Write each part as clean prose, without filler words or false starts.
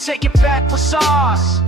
take it back with sauce.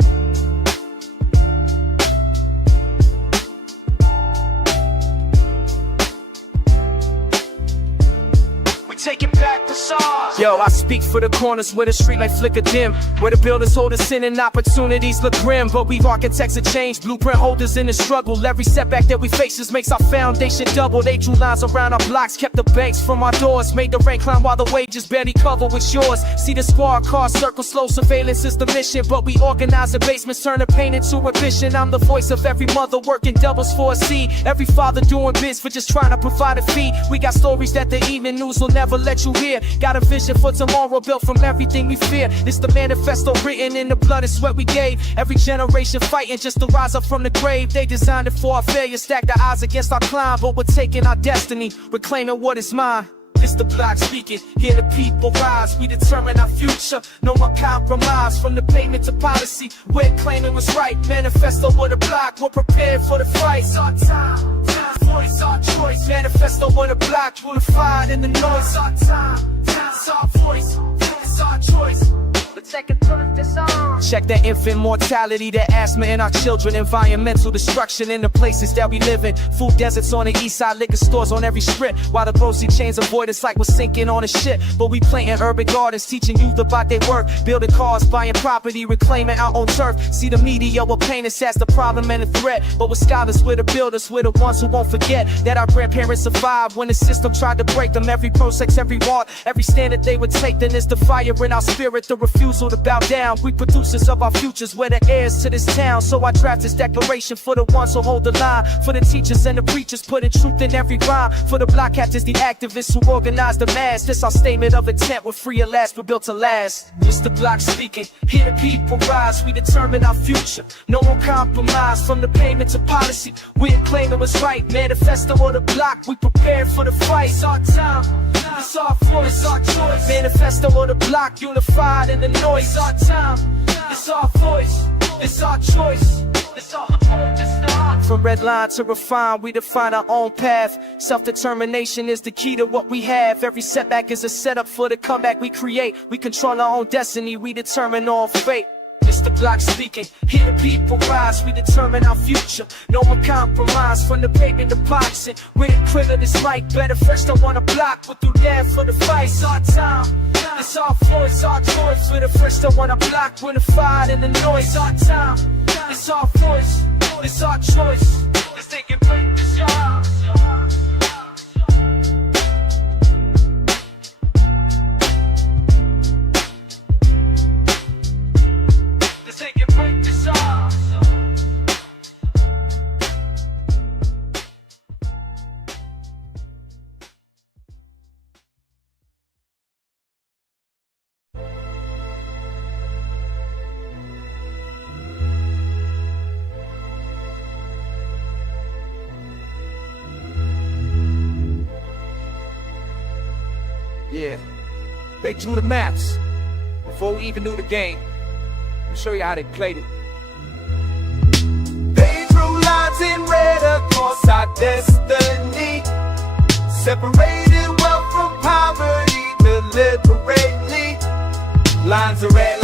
Take it back to sauce. Yo, I speak for the corners where the street light flicker dim, where the builders hold us in and opportunities look grim. But we've architects of change, blueprint holders in the struggle. Every setback that we face just makes our foundation double. They drew lines around our blocks, kept the banks from our doors, made the rent climb while the wages barely cover what's yours. See the squad car circle, slow surveillance is the mission, but we organize the basements, turn the pain into ambition. I'm the voice of every mother working doubles for a seed, every father doing biz for just trying to provide a fee. We got stories that the evening news will never let you hear. Got a vision for tomorrow built from everything we fear. It's the manifesto written in the blood and sweat we gave. Every generation fighting just to rise up from the grave. They designed it for our failure, stack the odds against our climb, but we're taking our destiny, reclaiming what is mine. It's the block speaking, hear the people rise. We determine our future, no more compromise. From the payment to policy, we're claiming what's right. Manifesto with the block, we're prepared for the fight. It's our time, voice, our choice. Manifesto on the block, unified in the noise. It's our time, it's our voice, it's our choice. Let's take it through this song. Check that infant mortality, the asthma in our children, environmental destruction in the places that we live in. Food deserts on the east side, liquor stores on every strip, while the grocery chains avoid us like we're sinking on a ship. But we planting urban gardens, teaching youth about their work, building cars, buying property, reclaiming our own turf. See the media will paint us as the problem and the threat, but we're scholars, we're the builders, we're the ones who won't forget that our grandparents survived when the system tried to break them. Every process, every ward, every stand that they would take, then it's the fire in our spirit, the refusal to bow down. We producers of our futures, we're the heirs to this town. So I draft this declaration for the ones who hold the line, for the teachers and the preachers putting truth in every rhyme, for the block captains, the activists who organize the mass. This our statement of intent, we're free at last, we're built to last. It's the block speaking, hear the people rise. We determine our future, no more compromise. From the payment to policy, we're claiming what's right. Manifesto on the block, we prepared for the fight. It's our time, it's our voice, it's our choice. Manifesto on the block, unified in the noise. It's our time, it's our voice, it's our choice. It's our from red line to refine, we define our own path. Self-determination is the key to what we have. Every setback is a setup for the comeback we create. We control our own destiny, we determine our fate. It's the block speaking, hear the people rise. We determine our future, no more compromise. From the pavement to boxing, we're the quick of this light. Better first I wanna block, but through there for the fight. It's our time, it's our voice, our choice. We're the first I wanna block, unified in the noise. It's our time, it's our voice, it's our choice. Let's take it back to sauce. Yeah, they drew the maps before we even knew the game. I'll show you how they played it. They drew lines in red across our destiny, separated wealth from poverty deliberately. Lines are red,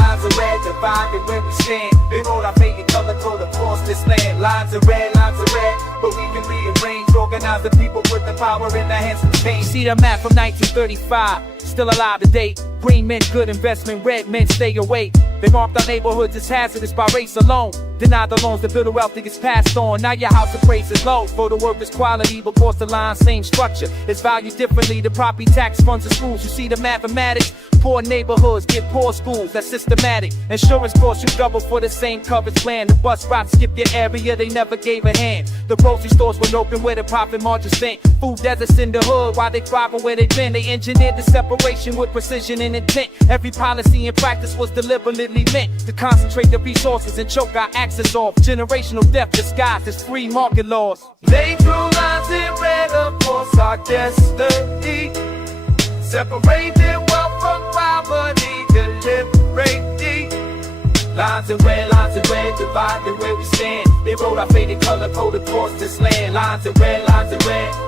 divided where we stand. They wrote our fate in color code across this land. Lines are red, but we can rearrange. Organize the people, put the power in the hands of change. See the map from 1935, still alive today. Green meant good investment, red meant stay away. They marked our neighborhoods as hazardous by race alone. Deny the loans that build the wealth that gets passed on. Now your house of praise is low. For the workers quality, but cost the line, same structure. It's valued differently. The property tax funds the schools. You see the mathematics? Poor neighborhoods get poor schools. That's systematic. Insurance costs you double for the same coverage plan. The bus routes skip your area, they never gave a hand. The grocery stores were open where the profit margin spent. Food deserts in the hood while they thriving where they've been. They engineered the separation with precision and intent. Every policy and practice was deliberately meant to concentrate the resources and choke our access off. Generational death disguised as free market laws. They drew lines in red across our destiny, separated wealth from poverty deliberately. Lines and red, divided where we stand. They wrote our faded color code across this land. Lines and red,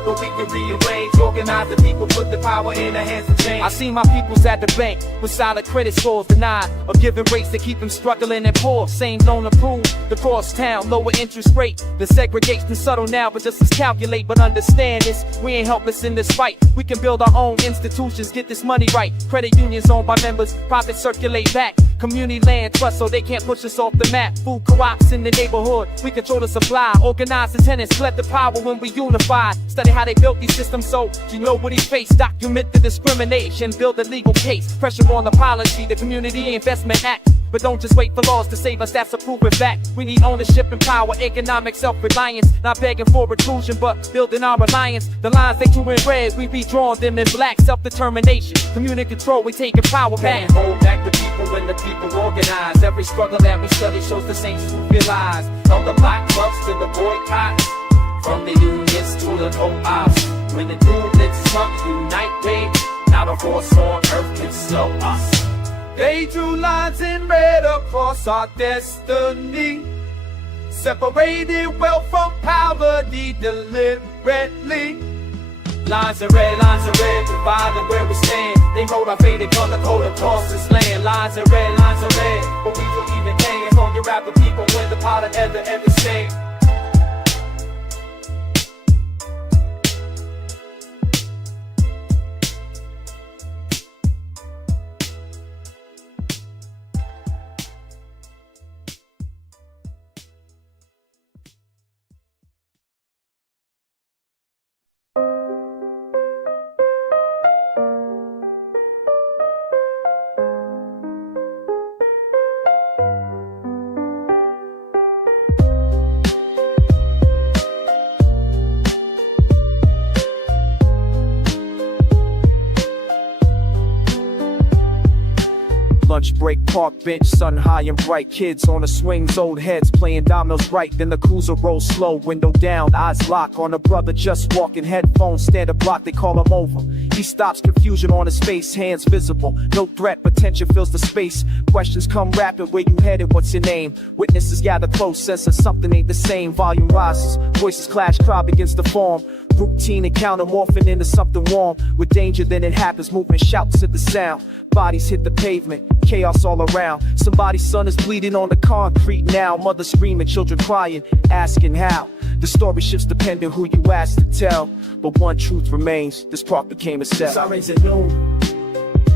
but we can rearrange. Organize the people, put the power in the hands of change. I see my peoples at the bank with solid credit scores denied, or giving rates to keep them struggling and poor. Same loan approved, the cross town, lower interest rate. The segregation subtle now, but just as calculate. But understand this, we ain't helpless in this fight. We can build our own institutions, get this money right. Credit unions owned by members, profits circulate back. Community land trust so they can't push us off the map. Food co-ops in the neighborhood, we control the supply. Organize the tenants, collect the power when we unify. Study how they built these systems so you know what he faced. Document the discrimination, build a legal case. Pressure on the policy, the Community Investment Act. But don't just wait for laws to save us, that's a proven fact. We need ownership and power, economic self-reliance. Not begging for intrusion, but building our alliance. The lines they drew in red, we redrawn them in black. Self-determination, community control, we taking power back. Can't hold back the people when the people organize. Every struggle that we study shows the same truth realize. From the black clubs to the boycotts, from the unions to the co-ops. When the movements come, unite, babe. Not a force on earth can slow us. They drew lines in red across our destiny, separated wealth from poverty deliberately. Lines in red, divided where we stand. They wrote our faded color code across this land. Lines in red, but we don't even care. As long as you rap the people when the pot of ever same. Lunch break, park bench, sun high and bright. Kids on the swings, old heads playing dominoes right. Then the cruiser rolls slow, window down, eyes lock on a brother just walking, headphones stand a block, they call him over. He stops, confusion on his face, hands visible. No threat, but tension fills the space. Questions come rapid, where you headed, what's your name? Witnesses gather close, sense that something ain't the same. Volume rises, voices clash, crowd begins to form. Routine encounter morphing into something warm. With danger then it happens, movement shouts at the sound. Bodies hit the pavement, chaos all around. Somebody's son is bleeding on the concrete now. Mother screaming, children crying, asking how. The story shifts depending who you ask to tell. But one truth remains, this park became a cell. Sirens at noon,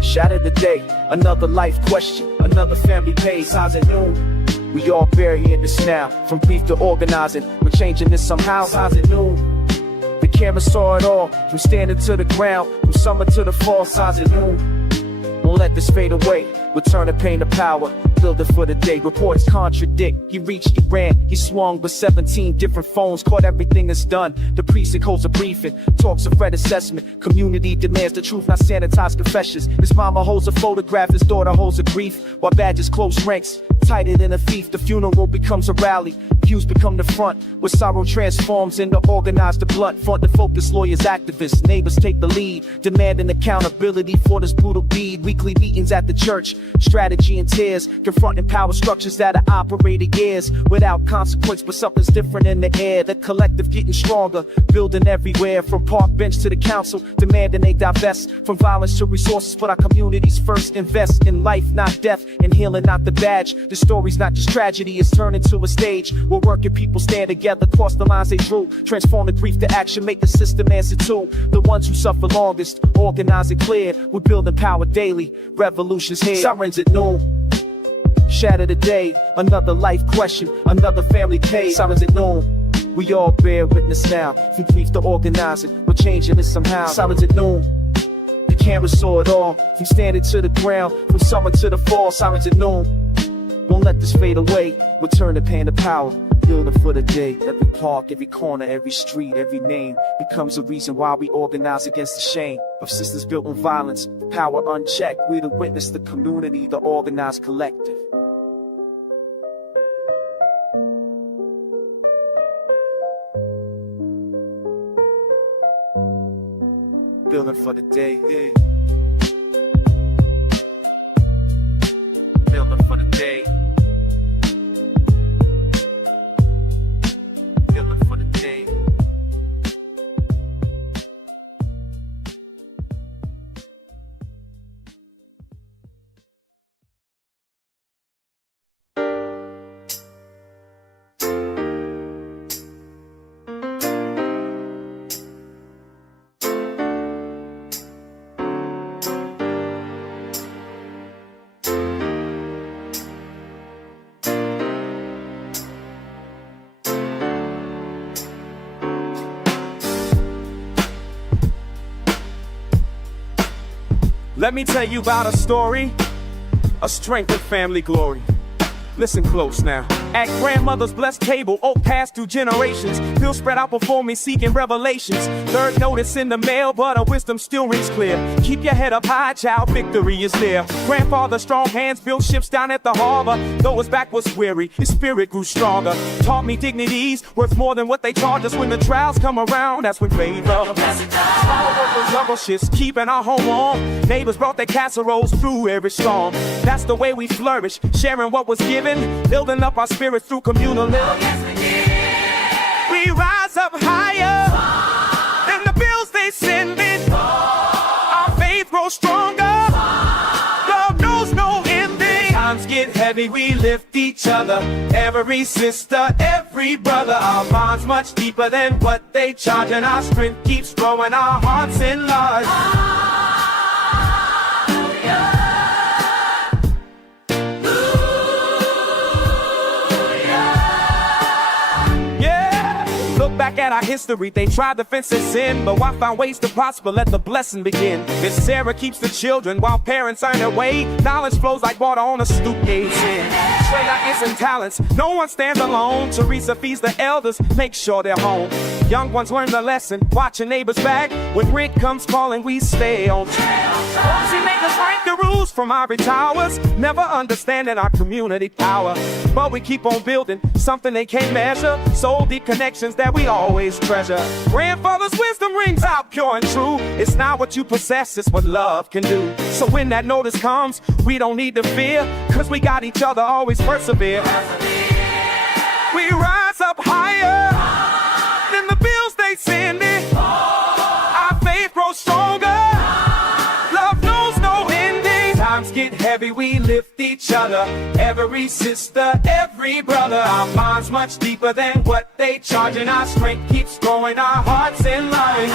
shatter the day. Another life question, another family pays. How's at noon? We all burying this now. From beef to organizing, we're changing this somehow. How's at noon? The camera saw it all, from standing to the ground, from summer to the fall. How's at noon? Won't let this fade away, return the pain to power, build it for the day. Reports contradict, he reached, he ran, he swung, but 17 different phones, caught everything that's done. The precinct holds a briefing, talks a threat assessment. Community demands the truth, not sanitized confessions. His mama holds a photograph, his daughter holds a grief, while badges close ranks, tighter than a thief. The funeral becomes a rally, views become the front, where sorrow transforms into organized the blunt. Front to focus, lawyers, activists, neighbors take the lead, demanding accountability for this brutal deed. Weekly meetings at the church, strategy and tears, confronting power structures that are operating years without consequence. But something's different in the air, the collective getting stronger, building everywhere, from park bench to the council, demanding they divest from violence to resources. But our communities first, invest in life, not death, in healing, not the badge. The story's not just tragedy, it's turned into a stage where working people stand together, cross the lines they drew, transform the grief to action, make the system answer to the ones who suffer longest. Organize it clear, we're building power daily, revolution's here. Sirens at noon, shatter the day, another life question, another family pays. Sirens at noon, we all bear witness now, from grief to organizing, we're changing it somehow. Sirens at noon, the camera saw it all, from standing to the ground, from summer to the fall. Sirens at noon, won't let this fade away, return the pain to power, building for the day. Every park, every corner, every street, every name becomes a reason why we organize against the shame of systems built on violence, power unchecked. We're the witness, the community, the organized collective. Building for the day, yeah. Building for the day. feeling for the day. Let me tell you about a story of strength and family glory. Listen close now. At grandmother's blessed table, oak passed through generations. Pills spread out before me, seeking revelations. Third notice in the mail, but her wisdom still rings clear. Keep your head up high, child, victory is there. Grandfather's strong hands built ships down at the harbor. Though his back was weary, his spirit grew stronger. Taught me dignities worth more than what they charge us. When the trials come around, that's when favor. Jungle shifts, keeping our home warm. Neighbors brought their casseroles through every storm. That's the way we flourish, sharing what was given, building up our spirits through communal living. Oh, yes, we rise up higher than the bills they send in. Our faith grows stronger. Love knows no ending. Times get heavy, we lift each other. Every sister, every brother. Our bonds much deeper than what they charge, and our strength keeps growing. Our hearts enlarged. Back at our history, they tried to fence us in, but why find ways to prosper? Let the blessing begin. This Sarah keeps the children while parents earn their way. Knowledge flows like water on a stoop gauge. Straight out and talents, no one stands alone. Teresa feeds the elders, make sure they're home. Young ones learn the lesson, watching neighbors back. When rent comes calling, we stay on track. She make us rank the rules from ivory towers, never understanding our community power. But we keep on building something they can't measure. Soul deep connections that we always treasure. Grandfather's wisdom rings out pure and true. It's not what you possess, it's what love can do. So when that notice comes, we don't need to fear, cause we got each other, always persevere. We rise up higher than the bills they send me. Our faith grows stronger. Love knows no ending. Times get heavy, we lift each other. Every sister, every brother. Our minds much deeper than what they charge, and our strength keeps growing. Our hearts in line.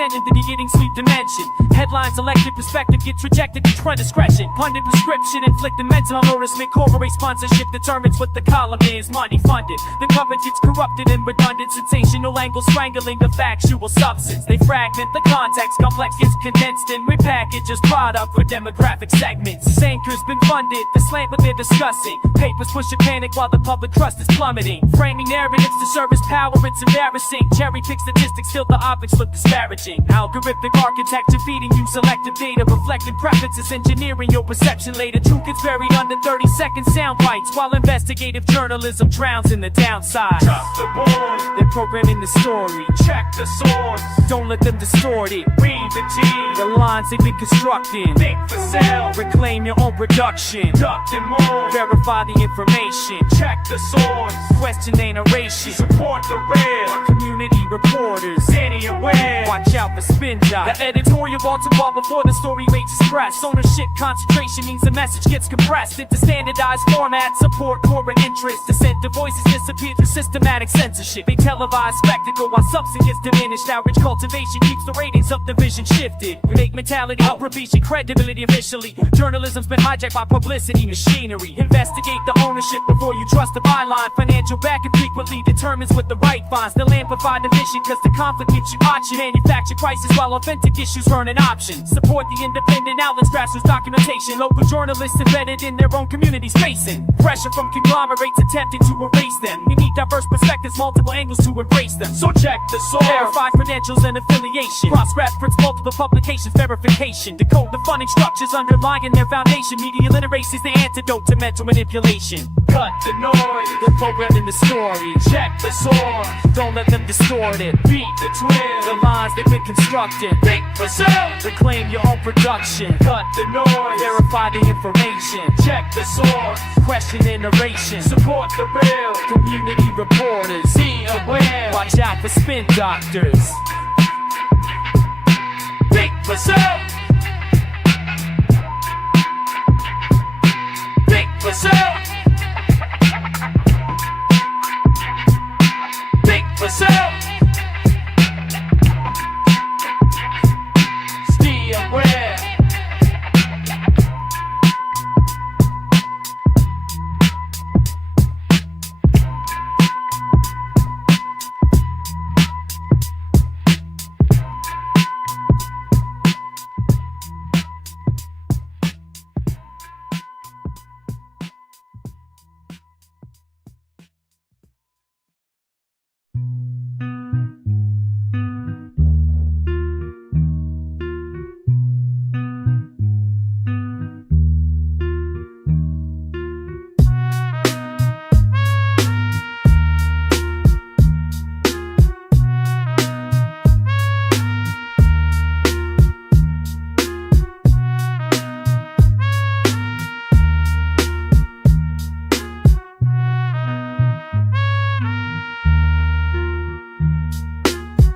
Into the getting sweet dimension. Headlines, elected perspective gets rejected, confront discretion. Pundit prescription, inflicting mental nourishment. Corporate sponsorship determines what the column is. Money funded, the coverage gets corrupted and redundant. Sensational angles strangling the factual substance. They fragment the context, complex gets condensed and repackaged as product for demographic segments. Anchors been funded, the slant what they're discussing. Papers pushing panic while the public trust is plummeting. Framing narratives to service power, it's embarrassing. Cherry pick statistics till the optics look disparaging. Algorithmic architecture feeding feeding you selective data, reflecting preferences, engineering your perception later. Truth gets buried under 30-second sound bites, while investigative journalism drowns in the downside. Trust the board, They're programming the story. check the source, Don't let them distort it. read the tea, The lines they've been constructing. think for self, Reclaim your own production. duct and move, Verify the information. check the source, Question their narration. support the real, Community reporters. city aware, Watch out for spin dots. The editorial vaults a wall before the story waits to express. Ownership concentration means the message gets compressed into standardized format. Support corporate interests. Dissenting voices disappear through systematic censorship. They televise spectacle while substance gets diminished. Outrage cultivation keeps the ratings of the vision shifted. We make mentality appropriation credibility officially. Journalism's been hijacked by publicity machinery. Investigate the ownership before you trust the byline. Financial backing frequently determines what the right finds. They'll amplify division cause the conflict keeps you watching. Manufacture crisis while authentic issues run an option. Support the independent outlets, grassroots documentation. Local journalists embedded in their own communities facing pressure from conglomerates attempting to erase them. We need diverse perspectives, multiple angles to embrace them. so check the source, Verify credentials and affiliation. Cross-reference multiple publications, verification. Decode the funding structures underlying their foundation. Media literacy is the antidote to mental manipulation. cut the noise, They're programming the story. check the source, Don't let them distort it. beat the The twin, lines they've been constructing. think for self, Reclaim your own production. cut the noise, Verify the information. check the source, Question the narration. support the real, Community reporters. be aware, Watch out for spin doctors. think for self, think for self, think for self, stay aware.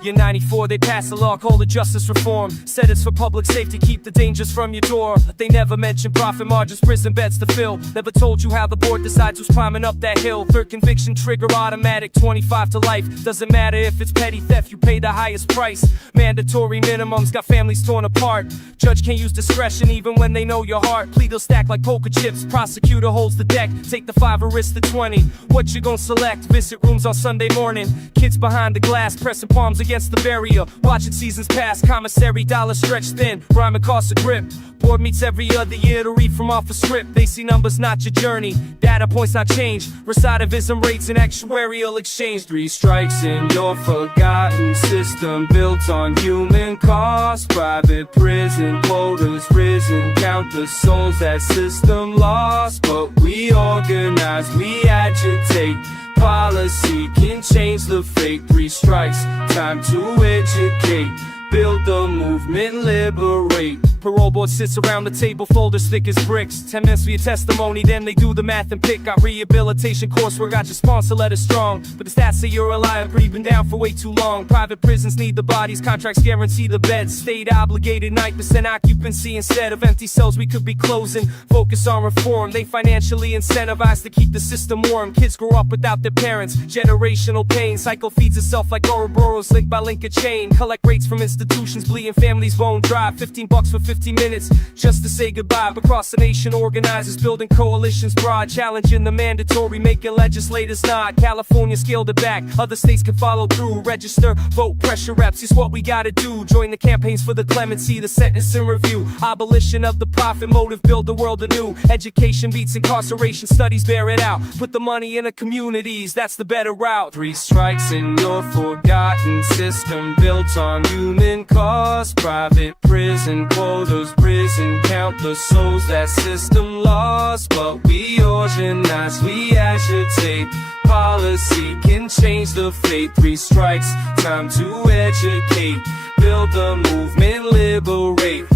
Year 94, they passed a law called the Justice Reform. Said it's for public safety, keep the dangers from your door. They never mentioned profit margins, prison beds to fill. Never told you how the board decides who's climbing up that hill. Third conviction, trigger automatic, 25 to life. Doesn't matter if it's petty theft, you pay the highest price. Mandatory minimums got families torn apart. Judge can't use discretion even when they know your heart. Plea deal stack like poker chips, prosecutor holds the deck. Take the 5 or risk the 20. What you gon' select? Visit rooms on Sunday morning. Kids behind the glass, pressing palms against the barrier. Watching seasons pass, commissary dollar stretched thin. Rhyming costs a grip. Board meets every other year to read from off a script. They see numbers, not your journey. Data points not change. Recidivism rates and actuarial exchange. 3 strikes in your forgotten system built on human cost. Private prison quotas risen. Count the souls that system lost. But we organize, we agitate. Policy can change the fate. 3 strikes, time to educate. Build the movement, liberate. Parole board sits around the table, folders thick as bricks. 10 minutes for your testimony, then they do the math and pick. Got rehabilitation coursework, got your sponsor letter strong. But the stats say you're alive, but you've been down for way too long. Private prisons need the bodies, contracts guarantee the beds. State obligated, 9% occupancy instead of empty cells we could be closing. Focus on reform, they financially incentivized to keep the system warm. Kids grow up without their parents, generational pain. Cycle feeds itself like Ouroboros linked by link a chain. Collect rates from institutions, bleeding families bone dry. $15 for 50 15 minutes just to say goodbye. Procrastination organizers building coalitions broad, challenging the mandatory, making legislators nod. California scaled it back, other states can follow through. Register, vote, pressure reps, here's what we gotta do. Join the campaigns for the clemency, the sentence and review. Abolition of the profit motive, build the world anew. Education beats incarceration, studies bear it out. Put the money in the communities, that's the better route. 3 strikes in your forgotten system, built on human cost. Private prison quotas, prison count the souls that system lost. But we organize, we agitate. Policy can change the fate. 3 strikes, time to educate. Build the movement, liberate.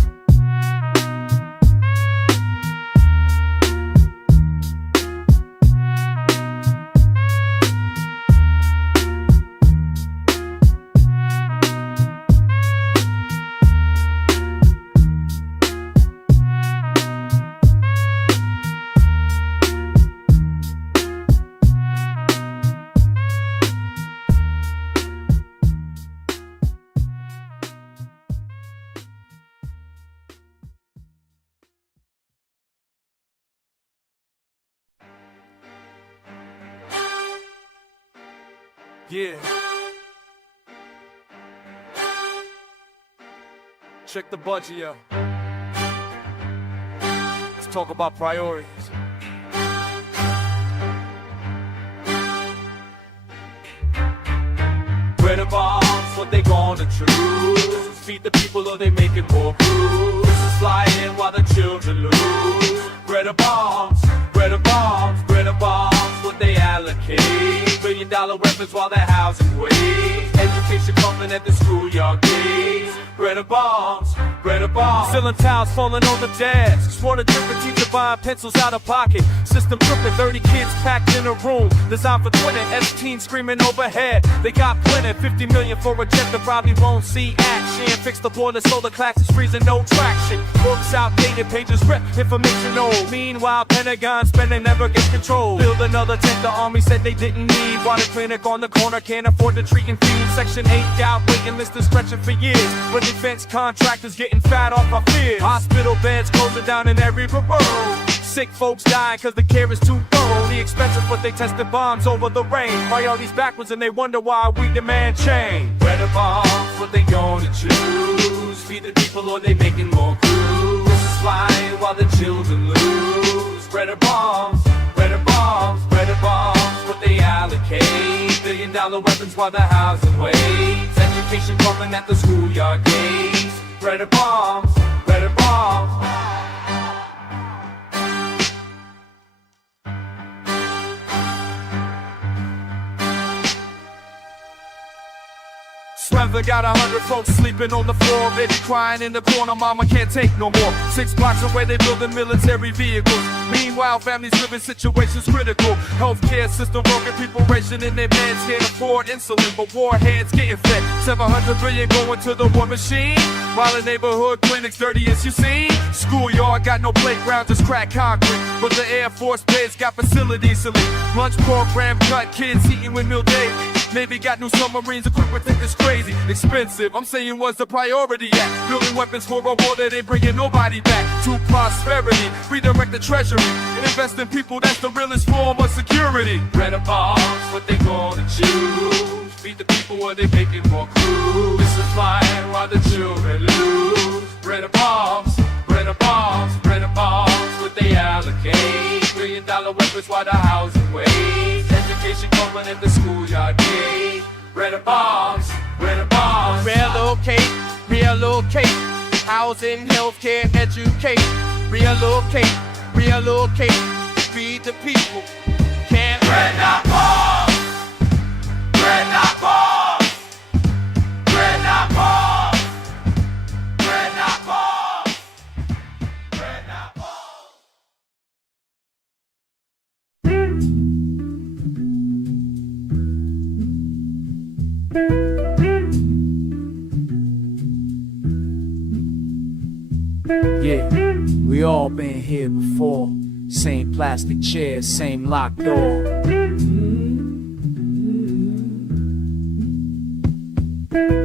Yeah. Check the budget, yo. Let's talk about priorities. Bread and bombs, what they gonna choose? Feed the people or they making more crews? Flying while the children lose. Bread and bombs, bread and bombs, bread and bombs, what they allocate. $1 billion weapons while they're housing waste. Education pumping at the schoolyard gates. Bread and bombs, bread and bombs. Filling towels falling on the desks. Want a different teacher buying pencils out of pocket. System crooked, 30 kids packed in a room. Designed for twinning, S-teens screaming overhead. They got plenty, 50 million for a jet that probably won't see action. Fix the boiler so the class is freezing, no traction. Books outdated, pages ripped, information old. Meanwhile, Pentagon spending never gets controlled. Build another tent, the army said they didn't need. Water clinic on the corner, can't afford to treat and feed. Section 8 out, waiting list is stretching for years. But defense contractors getting fat off our fears. Hospital beds closing down in every borough. Sick folks dying cause the care is too thorough. Expensive but they tested bombs over the rain. Priorities backwards and they wonder why we demand change. Bread and bombs, what they gonna choose? Feed the people or they making more crews? Flying while the children lose. Bread and bombs, bread and bombs, bread and bombs, what they allocate. $1 billion weapons while the housing waits. Education pumping at the schoolyard gates. Bread and bombs, bread and bombs. Weather got 100 folks sleeping on the floor. Baby crying in the corner, mama can't take no more. 6 blocks away they building military vehicles. Meanwhile, families living situations critical. Healthcare system broken, people rationing their meds. Can't afford insulin, but warheads getting fed. 700 billion going to the war machine. While the neighborhood clinics dirty as you see. Schoolyard got no playground, just crack concrete. But the Air Force base got facilities to leave. Lunch program cut, kids eating with meal day. Navy got new submarines equipped with think it's crazy expensive. I'm saying what's the priority at? Building weapons for a war that ain't bringing nobody back to prosperity. Redirect the treasury and invest in people, that's the realest form of security. Bread and bombs, what they gonna choose? Feed the people or they making more crews? This is flying while the children lose. Bread and bombs, bread and bombs, bread and bombs, what they allocate. $1 billion weapons while the housing waits. Education coming at the schoolyard gate. Bread and bombs, bread and bombs. Relocate, relocate. Housing, healthcare, educate. Relocate, relocate. Feed the people. Can't Bread not bombs. Bread not bombs. Bread not bombs. Bread not bombs. Bread not bombs. Yeah, we all been here before. Same plastic chairs, same locked door.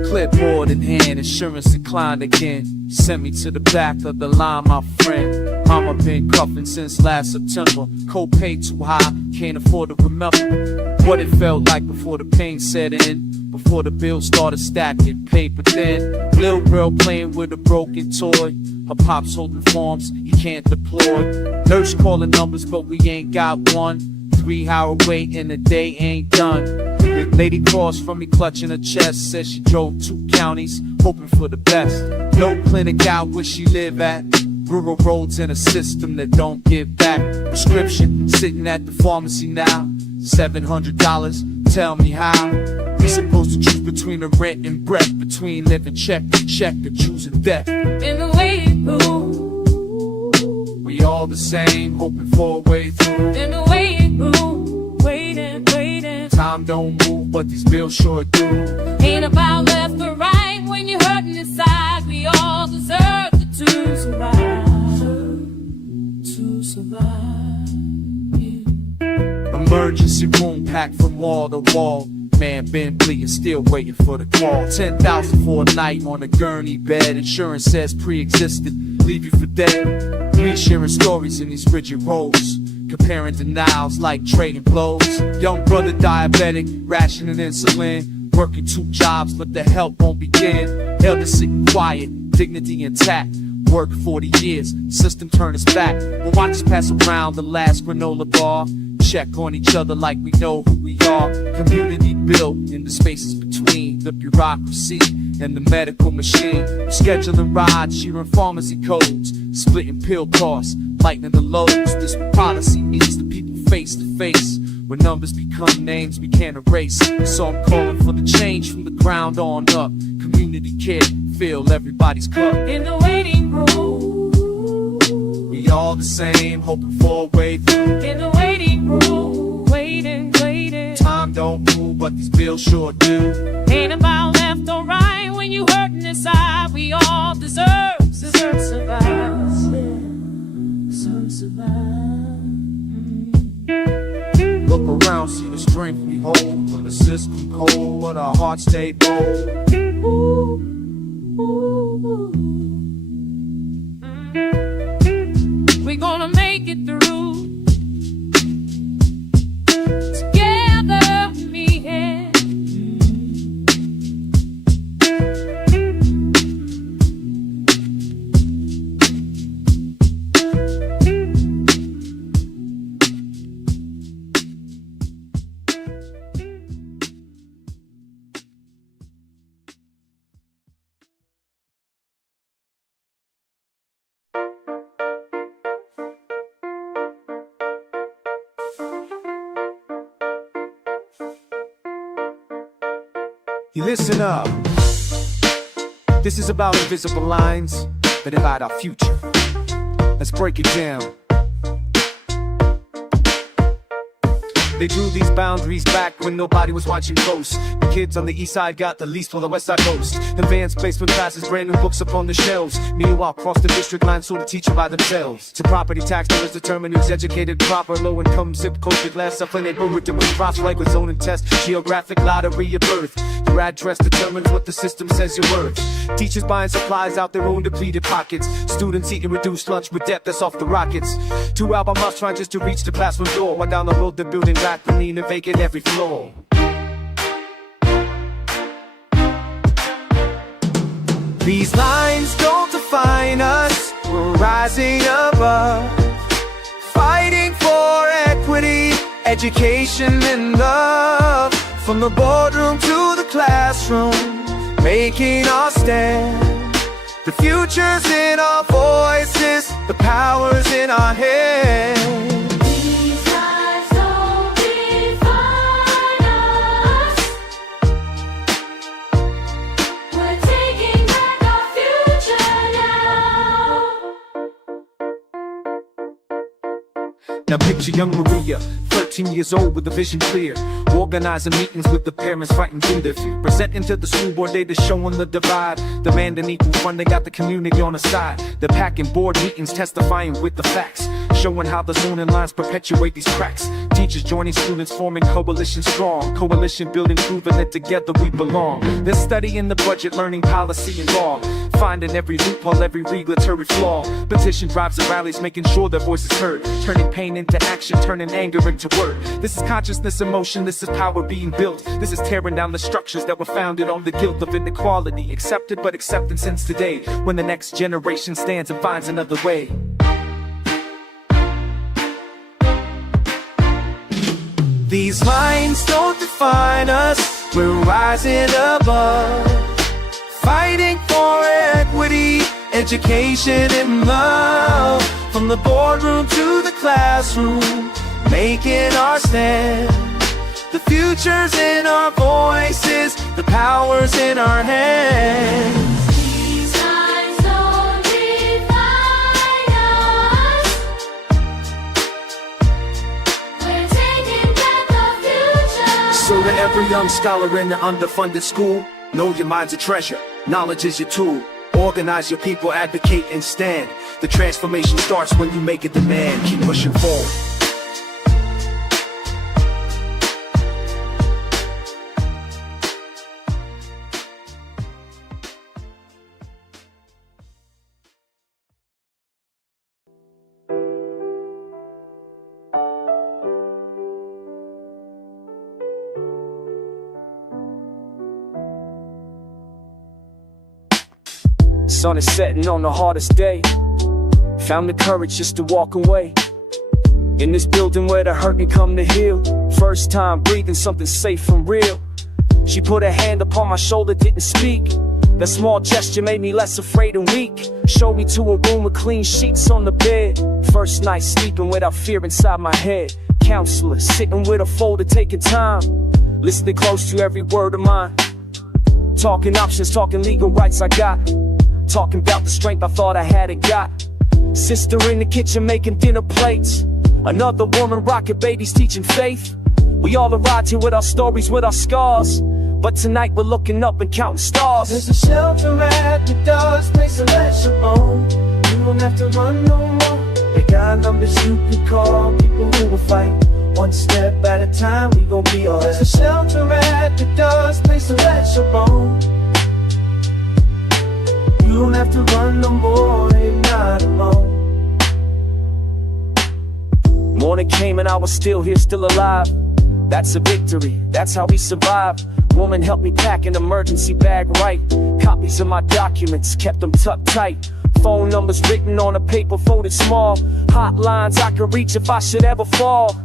Clipboard in hand, insurance declined again. Sent me to the back of the line, my friend. Mama been cuffing since last September. Co-pay too high, can't afford to remember what it felt like before the pain set in. Before the bills started stacking paper thin. Little girl playing with a broken toy. Her pop's holding forms he can't deploy. Nurse calling numbers but we ain't got one. 3-hour wait and the day ain't done. Lady across from me clutching her chest. Says she drove 2 counties hoping for the best. No clinic out where she live at. Rural roads in a system that don't give back. Prescription sitting at the pharmacy now. $700, tell me how. We supposed to choose between the rent and breath. Between living check to check or choosing death. In the waiting room, we all the same, hoping for a way through. in the waiting room, waiting. Time don't move, but these bills sure do. Ain't about left or right when you're hurting inside. We all deserve to survive. To survive. Yeah. Emergency room packed from wall to wall. Man been bleeding, still waiting for the call. 10,000 for a night on a gurney bed. Insurance says pre-existed, leave you for dead. We sharing stories in these rigid roads. Comparing denials like trading blows. Young brother diabetic, rationing insulin. Working 2 jobs, but the help won't begin. Elder sitting quiet, dignity intact. Work 40 years, system turn its back. We'll watch us pass around the last granola bar. Check on each other like we know who we are. Community built in the spaces between the bureaucracy and the medical machine. Scheduling rides, sharing pharmacy codes. Splitting pill costs, lightening the loads. This policy meets the people face to face. When numbers become names we can't erase. So I'm calling for the change from the ground on up. Community care, fill everybody's cup. In the waiting room, we all the same, hoping for a way through. in the waiting room, waiting. Time don't move, but these bills sure do. Ain't about left or right when you hurting inside. We all deserve to survive. Look around, see the strength we hold. When the system cold, but our hearts stay bold. We gonna make it through. Together, me and You listen up. This is about invisible lines that divide our future. Let's break it down. They drew these boundaries back when nobody was watching close. The kids on the east side got the least while the west side coast. Advanced placement classes, brand new books upon the shelves. Meanwhile, across the district line, so the teacher by themselves. To property tax dollars determine who's educated proper. Low income, zip code, with less up in neighborhood with cross like with zoning test. Geographic lottery of birth. Your address determines what the system says you're worth. Teachers buying supplies out their own depleted pockets. Students eating reduced lunch with debt that's off the rockets. 2 album months trying just to reach the classroom door. While down the road the building back beneath and vacant every floor. These lines don't define us. We're rising above, fighting for equity, education and love. From the boardroom to the classroom, making our stand. The future's in our voices, the power's in our hands. these lives don't define us. We're taking back our future now. Now picture young Maria, 13 years old with a vision clear, organizing meetings with the parents fighting gender fear, presenting to the school board data showing the divide, demanding equal funding, got the community on the side. They're packing board meetings testifying with the facts, showing how the zoning lines perpetuate these cracks. Teachers joining students, forming coalition strong. Coalition building, proving that together we belong. They're studying the budget, learning policy and law, finding every loophole, every regulatory flaw. Petition drives and rallies, making sure their voice is heard. Turning pain into action, turning anger into word. This is consciousness, emotion, this is power being built. This is tearing down the structures that were founded on the guilt of inequality. Accepted, but acceptance ends today, when the next generation stands and finds another way. These lines don't define us, we're rising above, fighting for equity, education and love. From the boardroom to the classroom, making our stand. The future's in our voices, the power's in our hands. So to every young scholar in the underfunded school, know your mind's a treasure, knowledge is your tool. Organize your people, advocate and stand. The transformation starts when you make a demand. Keep pushing forward. Sun is setting on the hardest day. Found the courage just to walk away. In this building where the hurting come to heal. First time breathing something safe and real. She put her hand upon my shoulder, didn't speak. That small gesture made me less afraid and weak. Showed me to a room with clean sheets on the bed. First night sleeping without fear inside my head. Counselor sitting with a folder, taking time, listening close to every word of mine. Talking options, talking legal rights I got. Talking about the strength I thought I hadn't got. Sister in the kitchen making dinner plates. Another woman rocking babies, teaching faith. We all arrived here with our stories, with our scars. But tonight we're looking up and counting stars. There's a shelter at the door's place to let your own. You don't have to run no more. They got numbers you can call, people who will fight. One step at a time, we gon' be alright. There's a shelter at the door's place to let your own. You don't have to run no more, you're not alone. Morning came and I was still here, still alive. That's a victory, that's how we survive. Woman helped me pack an emergency bag right. Copies of my documents, kept them tucked tight. Phone numbers written on a paper folded small. Hotlines I can reach if I should ever fall.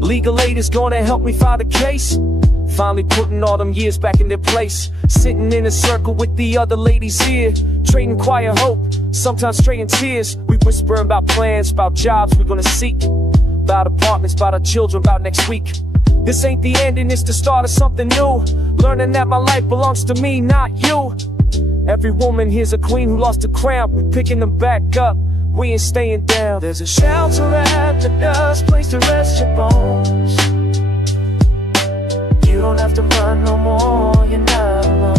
Legal aid is gonna help me file the case. Finally putting all them years back in their place. Sitting in a circle with the other ladies here. Trading quiet hope, sometimes trading tears. We whispering about plans, about jobs we're gonna seek. About apartments, about our children, about next week. This ain't the end and it's the start of something new. Learning that my life belongs to me, not you. Every woman here's a queen who lost her crown. We're picking them back up, we ain't staying down. There's a shelter at the dust, place to rest your bones. You don't have to run no more, you're not alone.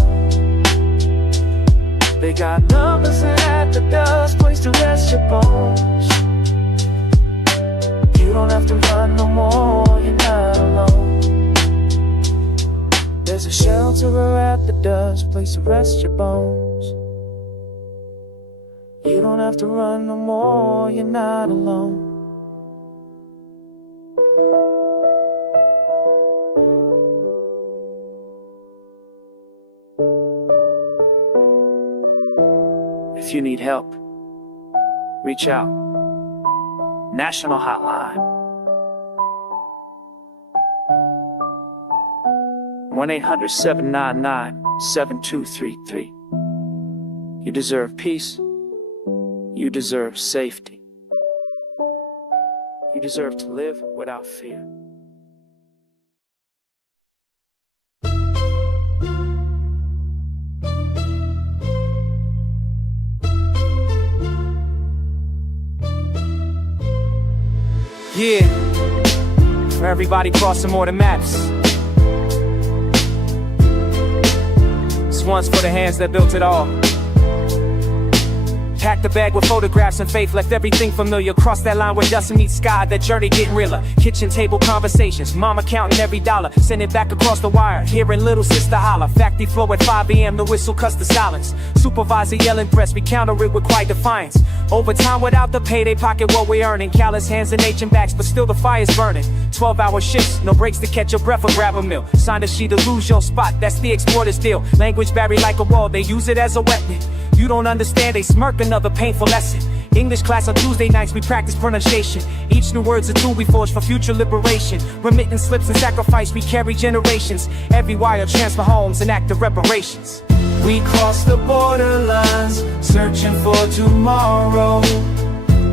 They got numbers at the dust, place to rest your bones. You don't have to run no more, you're not alone. There's a shelter at the dust, place to rest your bones. You don't have to run no more, you're not alone. If you need help, reach out. National Hotline 1-800-799-7233. You deserve peace. You deserve safety. You deserve to live without fear. Yeah, for everybody crossing more than maps. This one's for the hands that built it all. Packed the bag with photographs and faith, left everything familiar. Crossed that line where dust meets sky, that journey getting realer. Kitchen table conversations, mama counting every dollar. Send it back across the wire, hearing little sister holler. Factory flow at 5 a.m., the whistle cuts the silence. Supervisor yelling press, we counter it with quiet defiance. Overtime without the pay, they pocket what we earning. Callous hands and aching backs, but still the fire's burning. 12-hour shifts, no breaks to catch your breath or grab a meal. Sign a sheet to lose your spot, that's the exporter's deal. Language buried like a wall, they use it as a weapon. You don't understand, they smirk, another painful lesson. English class on Tuesday nights, we practice pronunciation. Each new word's a tool we forge for future liberation. Remittance slips and sacrifice, we carry generations. Every wire transfer homes, an act of reparations. We cross the borderlines, searching for tomorrow.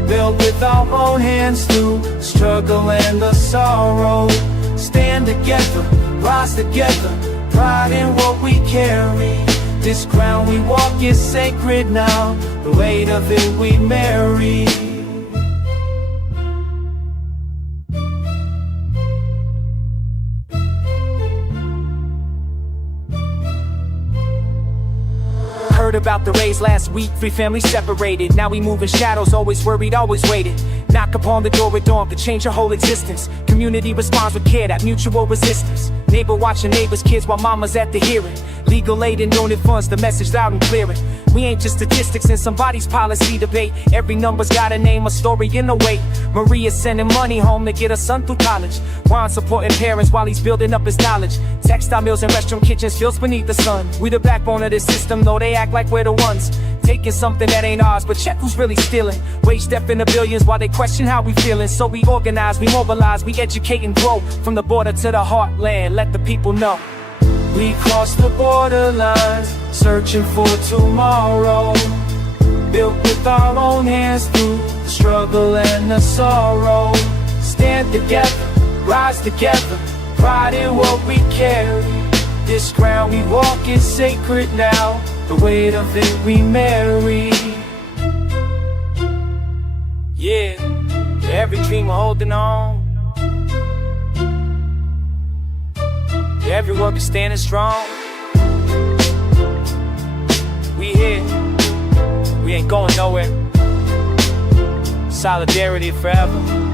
Built with our own hands through struggle and the sorrow. Stand together, rise together, pride in what we carry. This ground we walk is sacred now, the weight of it we marry. Heard about the raise last week, 3 families separated. Now we move in shadows, always worried, always waited. Knock upon the door at dawn to change your whole existence. Community responds with care, that mutual resistance. Neighbor watching neighbor's kids while mama's at the hearing. Legal aid and donor funds, the message loud and clear. We ain't just statistics in somebody's policy debate. Every number's got a name, a story in a way. Maria's sending money home to get her son through college. Juan supporting parents while he's building up his knowledge. Textile mills and restroom kitchens fields beneath the sun. We the backbone of this system, though they act like we're the ones taking something that ain't ours, but check who's really stealing. Wage step in the billions while they question how we feeling. So we organize, we mobilize, we educate and grow. From the border to the heartland, let the people know. We cross the borderlines, searching for tomorrow. Built with our own hands through the struggle and the sorrow. Stand together, rise together, pride in what we carry. This ground we walk is sacred now, the weight of it we marry. Yeah, to every dream we're holding on. To every worker standing strong. We here, we ain't going nowhere. Solidarity forever.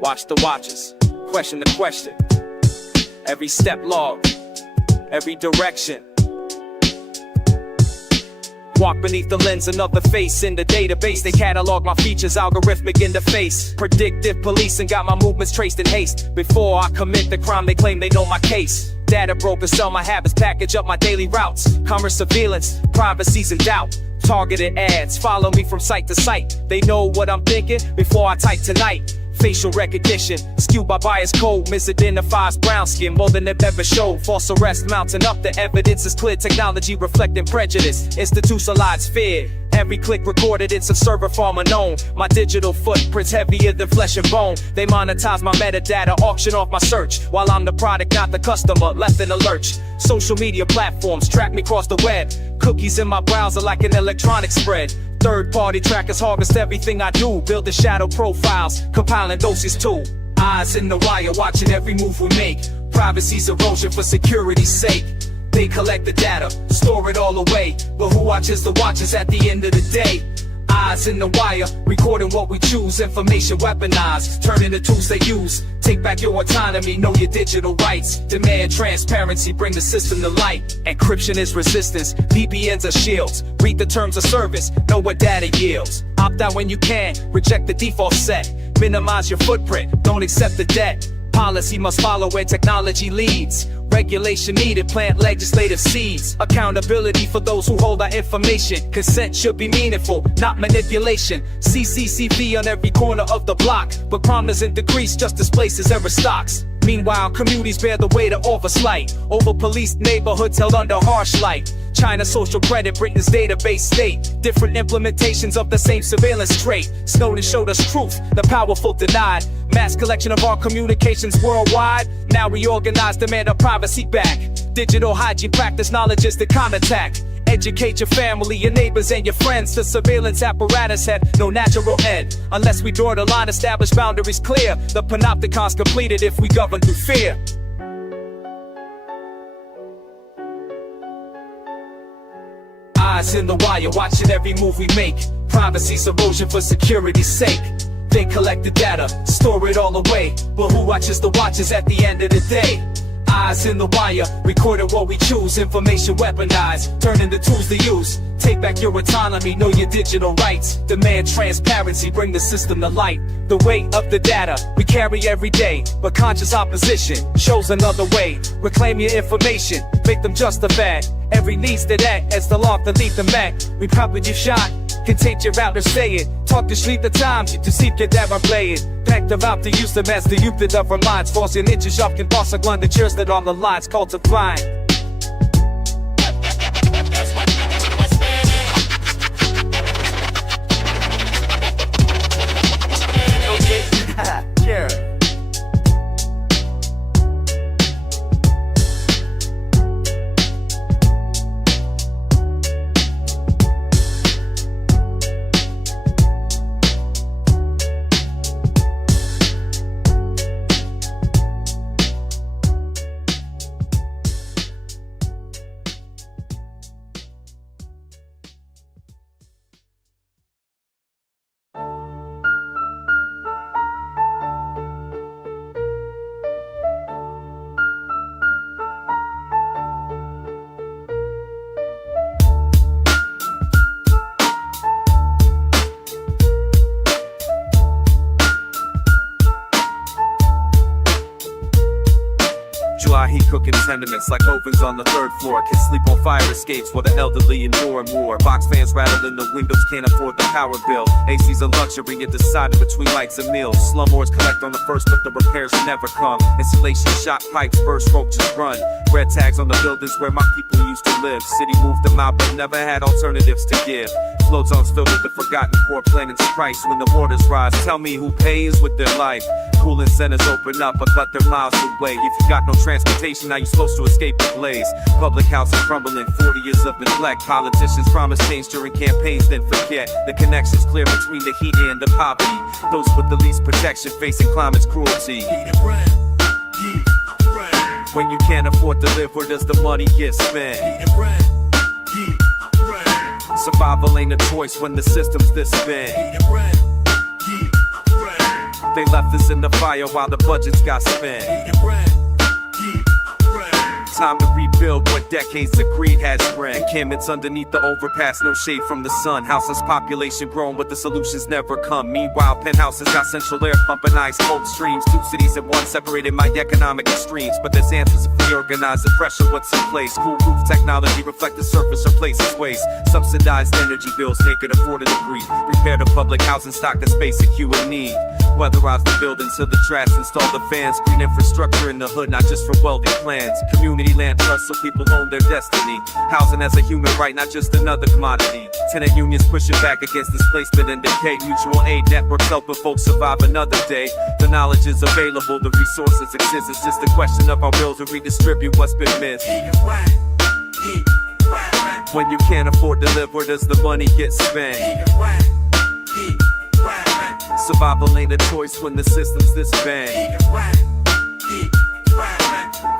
Watch the watchers, question the question. Every step logged, every direction. Walk beneath the lens, another face in the database. They catalog my features, algorithmic interface. Predictive policing got my movements traced in haste. Before I commit the crime, they claim they know my case. Data broker, sell my habits, package up my daily routes. Commerce surveillance, privacy's in doubt. Targeted ads, follow me from site to site. They know what I'm thinking before I type tonight. Facial recognition, skewed by bias code, misidentifies brown skin more than they've ever showed. False arrest mounting up, the evidence is clear. Technology reflecting prejudice, institutionalized fear. Every click recorded, it's a server farm unknown. My digital footprint's heavier than flesh and bone. They monetize my metadata, auction off my search, while I'm the product, not the customer, left in a lurch. Social media platforms track me across the web. Cookies in my browser like an electronic spread. Third-party trackers harvest everything I do. Build the shadow profiles, compiling doses too. Eyes in the wire, watching every move we make. Privacy's erosion for security's sake. They collect the data, store it all away. But who watches the watchers at the end of the day? Eyes in the wire, recording what we choose. Information weaponized, turning the tools they use. Take back your autonomy, know your digital rights. Demand transparency, bring the system to light. Encryption is resistance, VPNs are shields. Read the terms of service, know what data yields. Opt out when you can, reject the default set. Minimize your footprint, don't accept the debt. Policy must follow where technology leads. Regulation needed, plant legislative seeds. Accountability for those who hold our information. Consent should be meaningful, not manipulation. CCCV on every corner of the block, but crime doesn't decrease, just displaces error stocks. Meanwhile, communities bear the weight of oversight. Over-policed neighborhoods held under harsh light. China's social credit, Britain's database state. Different implementations of the same surveillance trait. Snowden showed us truth, the powerful denied. Mass collection of our communications worldwide. Now reorganized, demand our privacy back. Digital hygiene practice, knowledge is the contact. Educate your family, your neighbors, and your friends. The surveillance apparatus had no natural end. Unless we draw the line, establish boundaries clear. The panopticon's completed if we govern through fear. Eyes in the wire, watching every move we make. Privacy's erosion for security's sake. They collect the data, store it all away. But who watches the watches at the end of the day? Eyes in the wire, recording what we choose. Information weaponized, turning the tools to use. Take back your autonomy, know your digital rights. Demand transparency, bring the system to light. The weight of the data we carry every day, but conscious opposition shows another way. Reclaim your information, make them justify. Every needs to that as the law to lead the Mac. We probably you shot, can take your route or say it. Talk to sleep the times, you to seek your dad play it. Packed about to use them as the youth that of our minds. Forcing inches off can boss a gun, the cheers that on the lines called to find. Yeah. July heat cooking tenements like ovens on the third floor. Kids sleep on fire escapes while the elderly endure more. Box fans rattle in the windows, can't afford the power bill. AC's a luxury, you're decided between lights and meals. Slumlords collect on the first, but the repairs never come. Insulation, shot pipes, burst roaches run. Red tags on the buildings where my people used to live. City moved them out, but never had alternatives to give. Float zones filled with the forgotten poor planet's price. When the waters rise, tell me who pays with their life. Cooling centers open up, but let their miles away. If you got no transportation, how you supposed to escape the blaze? Public houses crumbling, 40 years of neglect. Politicians promise change during campaigns, then forget. The connection's clear between the heat and the poverty. Those with the least protection facing climate's cruelty. When you can't afford to live, where does the money get spent? Survival ain't a choice when the system's this bad. They left us in the fire while the budgets got spent. Time to rebuild what decades of greed has spread. Encampments underneath the overpass, no shade from the sun. Houses population grown, but the solutions never come. Meanwhile, penthouses got central air pumping ice cold streams. Two cities at once separated my economic extremes. But there's answers if we organize the pressure, what's in place. Cool roof technology, reflect the surface, replaces waste. Subsidized energy bills, they could afford a degree. Repair the public housing stock, that's basic you would need. Weatherize the building to the trash, install the fans. Green infrastructure in the hood, not just for wealthy plans. Community land trust so people own their destiny. Housing as a human right, not just another commodity. Tenant unions pushing back against displacement and decay. Mutual aid networks helping folks survive another day. The knowledge is available, the resources exist. It's just a question of our will to redistribute what's been missed. When you can't afford to live, where does the money get spent? Survival ain't a choice when the system's this bad.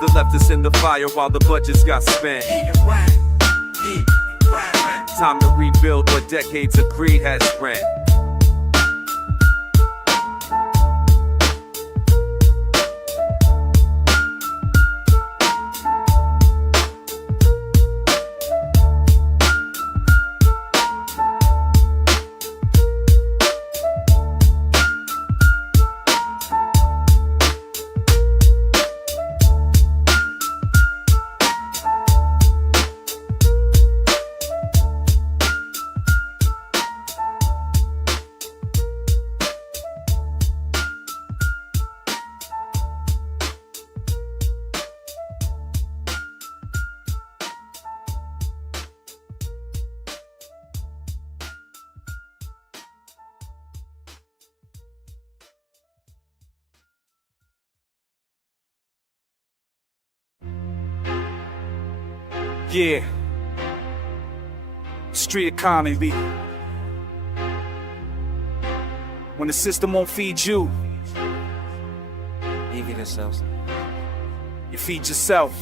They left us in the fire while the budgets got spent. Time to rebuild what decades of greed has spent. Yeah. Street economy. When the system won't feed you, you feed yourself. You feed yourself.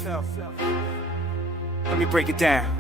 Let me break it down.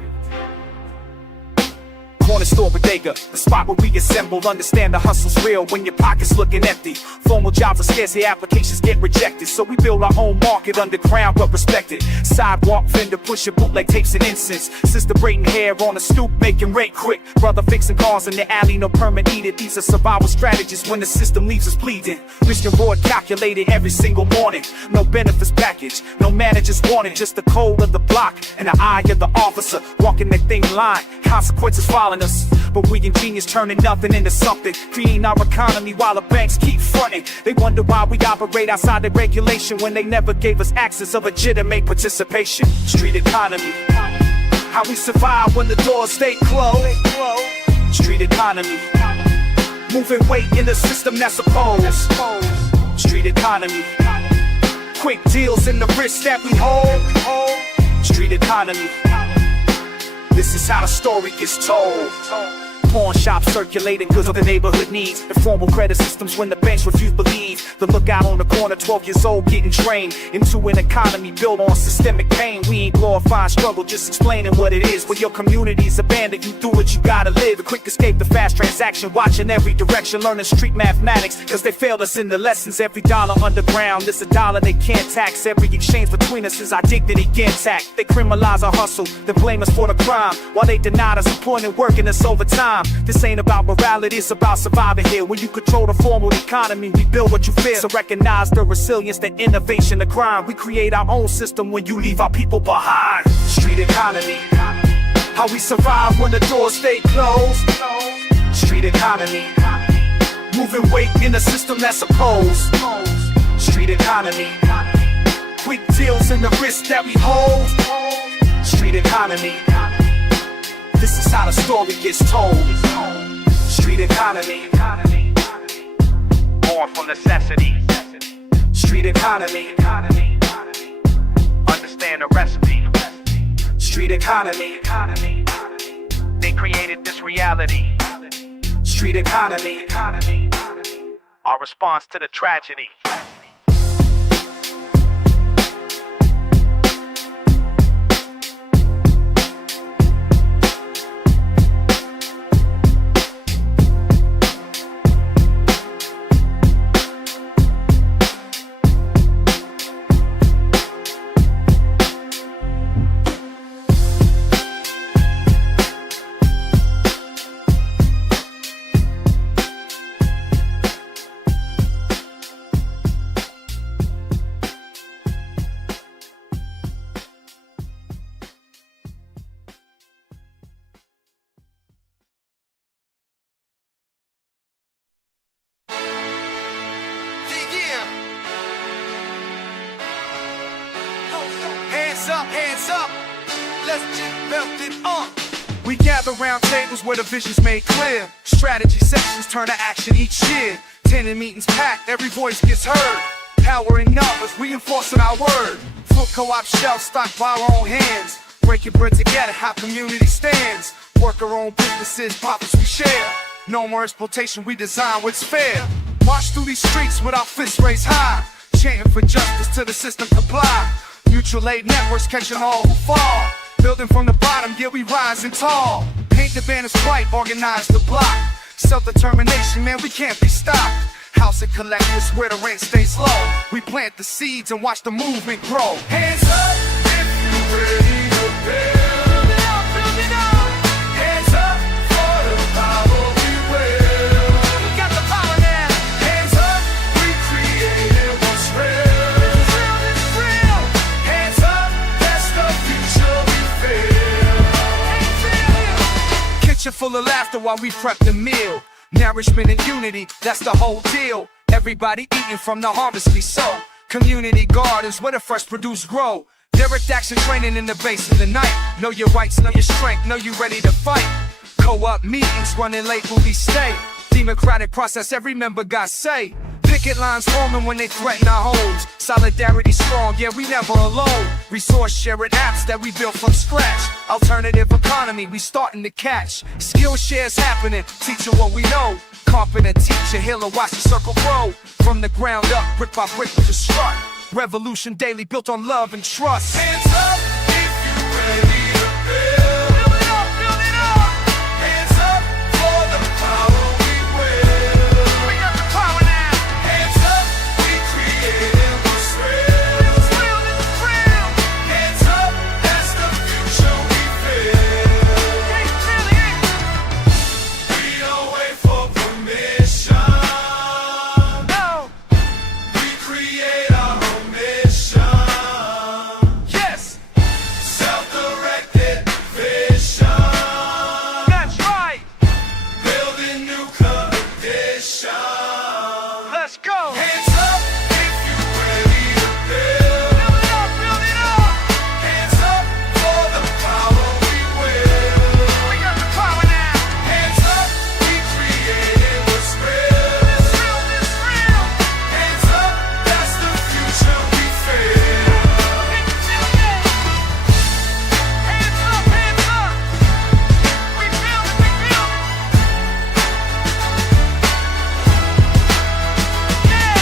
Corner store bodega, the spot where we assemble. Understand the hustle's real when your pocket's looking empty. Formal jobs are scarce, the applications get rejected. So we build our own market, underground but respected. Sidewalk vendor, pushing bootleg tapes and incense. Sister braiding hair on a stoop, making rent quick. Brother fixing cars in the alley, no permit needed. These are survival strategies when the system leaves us bleeding. Risk and reward calculated every single morning. No benefits package, no managers wanted. Just the code of the block and the eye of the officer. Walking that thing line, consequences following us. But we ingenious, turning nothing into something. Creating our economy while the banks keep fronting. They wonder why we operate outside the regulation when they never gave us access of legitimate participation. Street economy, how we survive when the doors stay closed. Street economy, moving weight in the system that's opposed. Street economy, quick deals in the risks that we hold. Street economy, this is how the story gets told. Pawn shops circulating goods of the neighborhood needs. Informal credit systems when the banks refuse believe. The lookout on the corner, 12 years old, getting trained into an economy built on systemic pain. We ain't glorifying struggle, just explaining what it is. When your community's abandoned, you do what you gotta live. A quick escape, the fast transaction, watching every direction, learning street mathematics, cause they failed us in the lessons. Every dollar underground is a dollar they can't tax. Every exchange between us is our dignity intact. They criminalize our hustle, then blame us for the crime, while they denied us employment, working us overtime. This ain't about morality, it's about surviving here. When you control the formal economy, we build what you fear. So recognize the resilience, the innovation, the crime. We create our own system when you leave our people behind. Street economy, how we survive when the doors stay closed. Street economy, moving weight in a system that's opposed. Street economy, quick deals in the risks that we hold. Street economy, this is how the story gets told. Street economy, born from necessity. Street economy, understand the recipe. Street economy, they created this reality. Street economy, our response to the tragedy. Hands up, let's get belted up. We gather round tables where the vision's made clear. Strategy sessions turn to action each year. Tenant meetings packed, every voice gets heard. Power in numbers, reinforcing our word. Foot co-op shelf stocked by our own hands. Breaking bread together, how community stands. Work our own businesses, profits we share. No more exploitation, we design what's fair. March through these streets with our fists raised high. Chanting for justice till the system comply. Mutual aid networks catching all who fall. Building from the bottom, yeah, we rising tall. Paint the banners bright, organize the block. Self-determination, man, we can't be stopped. House and collectors where the rent stays low. We plant the seeds and watch the movement grow. Hands up if you're ready to build it up, build it up. Hands up for the power we will. We got the power now. Hands up, we created what's real. Full of laughter while we prep the meal. Nourishment and unity, that's the whole deal. Everybody eating from the harvest we sow. Community gardens where the fresh produce grow. Direct action training in the base of the night. Know your rights, know your strength, know you ready to fight. Co-op meetings running late, will we stay? Democratic process, every member got say. Pick Picket lines forming when they threaten our homes. Solidarity strong, yeah, we never alone. Resource sharing apps that we built from scratch. Alternative economy, we starting to catch. Skill shares happening, teaching what we know. Confident teacher, healer, watch the circle grow. From the ground up, brick by brick with the strut. Revolution daily, built on love and trust. Hands up if you ready to build. Build it up, build it up. Hands up for the power we will. We got the power now. Hands up, we creating what's real. It's real, it's real. Hands up, that's the future we feel. We don't wait for permission. No, We create our own mission. yes, Self-directed vision. that's right. Building new conditions. Let's go. Hands up if you ready to build. Build it up, build it up. Hands up for the power we will. We got the power now. Hands up, we created what's real. It's real, it's real. Hands up, that's the future we feel. Hands up, hands up. We build it, we build it. Yeah.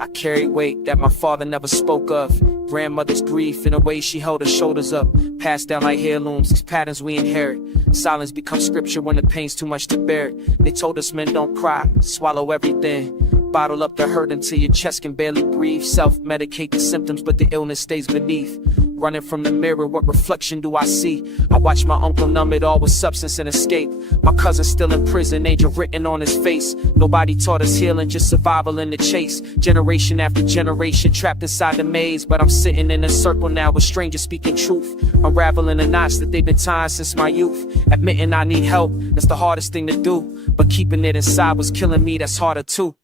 I carried weight that my father never spoke of. Grandmother's grief in the way she held her shoulders up. Passed down like heirlooms, these patterns we inherit. Silence becomes scripture when the pain's too much to bear. They told us men don't cry, swallow everything. Bottle up the hurt until your chest can barely breathe. Self-medicate the symptoms, but the illness stays beneath. Running from the mirror, what reflection do I see? I watch my uncle numb it all with substance and escape. My cousin still in prison, angel written on his face. Nobody taught us healing, just survival in the chase. Generation after generation trapped inside the maze. But I'm sitting in a circle now with strangers speaking truth. Unraveling the knots that they've been tying since my youth. Admitting I need help, that's the hardest thing to do. But keeping it inside was killing me, that's harder too.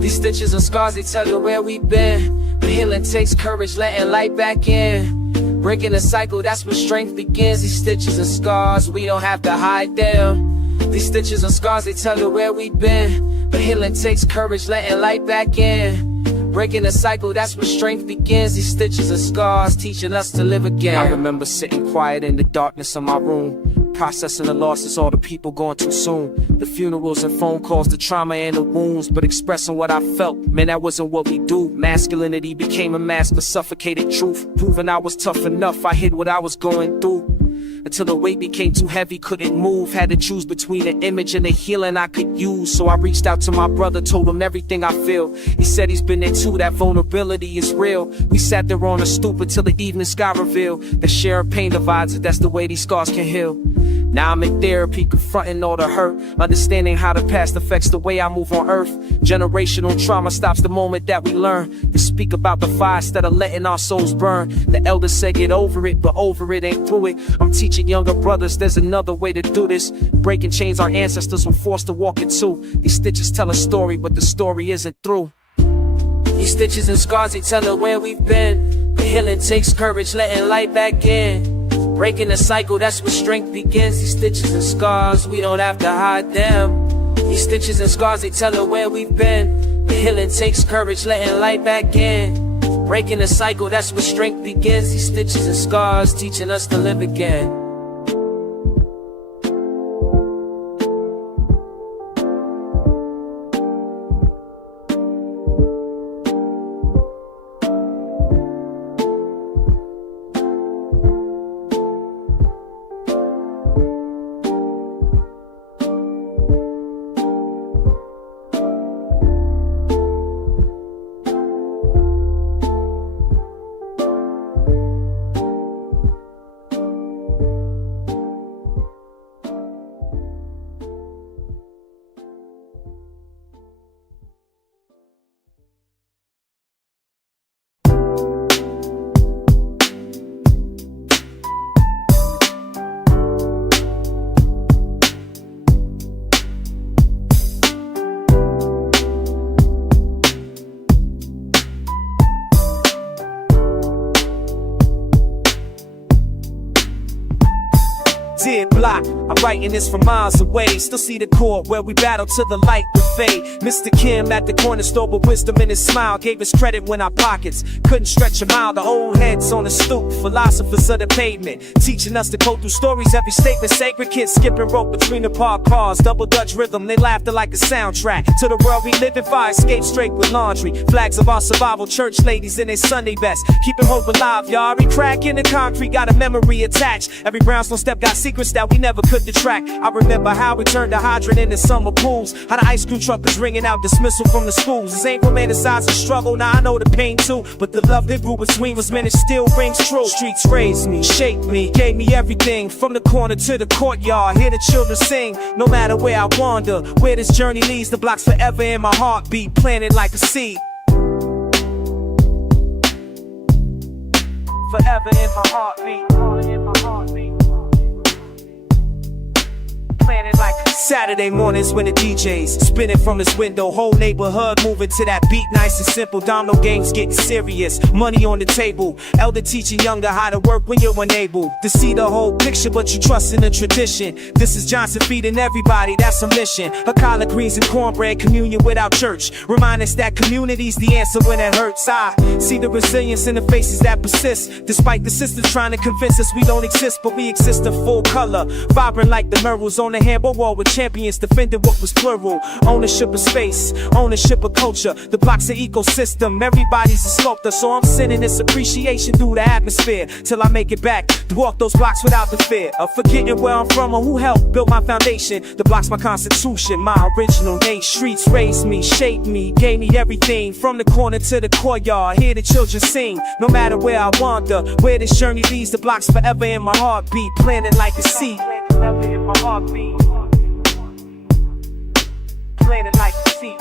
These stitches and scars, they tell you where we've been. But healing takes courage, letting light back in. Breaking the cycle, that's when strength begins. These stitches and scars, we don't have to hide them. These stitches and scars, they tell you where we've been. But healing takes courage, letting light back in. Breaking the cycle, that's when strength begins. These stitches and scars, teaching us to live again. I remember sitting quiet in the darkness of my room, processing the losses, all the people going too soon. The funerals and phone calls, the trauma and the wounds, but expressing what I felt, man, that wasn't what we do. Masculinity became a mask of suffocated truth. Proving I was tough enough, I hid what I was going through. Until the weight became too heavy, couldn't move. Had to choose between the image and the healing I could use. So I reached out to my brother, told him everything I feel. He said he's been there too, that vulnerability is real. We sat there on a stoop until the evening sky revealed. The share of pain divides us, that's the way these scars can heal. Now I'm in therapy, confronting all the hurt, understanding how the past affects the way I move on earth. Generational trauma stops the moment that we learn to speak about the fire instead of letting our souls burn. The elders say get over it, but over it ain't through it. I'm teaching younger brothers there's another way to do this. Breaking chains our ancestors were forced to walk into. These stitches tell a story, but the story isn't through. These stitches and scars, they tell us where we've been. But healing takes courage, letting light back in. Breaking the cycle, that's where strength begins. These stitches and scars, we don't have to hide them. These stitches and scars, they tell us where we've been. But healing takes courage, letting light back in. Breaking the cycle, that's where strength begins. These stitches and scars, teaching us to live again. Dear block, I'm writing this from miles away. Still see the court where we battle till the light would fade. Mr. Kim at the corner store with wisdom in his smile gave us credit when our pockets couldn't stretch a mile. The old heads on the stoop, philosophers of the pavement, teaching us to go through stories. Every statement sacred. Kids skipping rope between the parked cars, double Dutch rhythm. They laughter like a soundtrack to the world we live in. Fire escape straight with laundry, flags of our survival. Church ladies in their Sunday best, keeping hope alive. Y'all every crack in the concrete got a memory attached. Every brownstone step got secrets that we never could detract. I remember how we turned the hydrant into summer pools, how the ice cream truck was ringing out dismissal from the schools. This ain't romanticize the struggle, now I know the pain too, but the love that grew between us, man, it still rings true. Streets raised me, shaped me, gave me everything, from the corner to the courtyard. Hear the children sing, no matter where I wander. Where this journey leads, the block's forever in my heartbeat, planted like a seed. Forever in my heartbeat. Planted like Saturday mornings when the DJ's spinning from his window. Whole neighborhood moving to that beat, nice and simple. Domino games getting serious, money on the table. Elder teaching younger how to work when you're unable to see the whole picture, but you trust in the tradition. This is Johnson feeding everybody, that's a mission. A collard greens and cornbread, communion without church. Remind us that community's the answer when it hurts. I see the resilience in the faces that persist, despite the systems trying to convince us we don't exist, but we exist in full color. Vibrant like the murals on the handball wall with champions defending what was plural. Ownership of space, ownership of culture. The block's an ecosystem, everybody's a sculptor. So I'm sending this appreciation through the atmosphere till I make it back to walk those blocks without the fear of forgetting where I'm from or who helped build my foundation. The block's my constitution, my original name. Streets raised me, shaped me, gave me everything, from the corner to the courtyard. Hear the children sing, no matter where I wander. Where this journey leads, the block's forever in my heartbeat, planted like a seed. Forever in my heartbeat. Planted like a seed.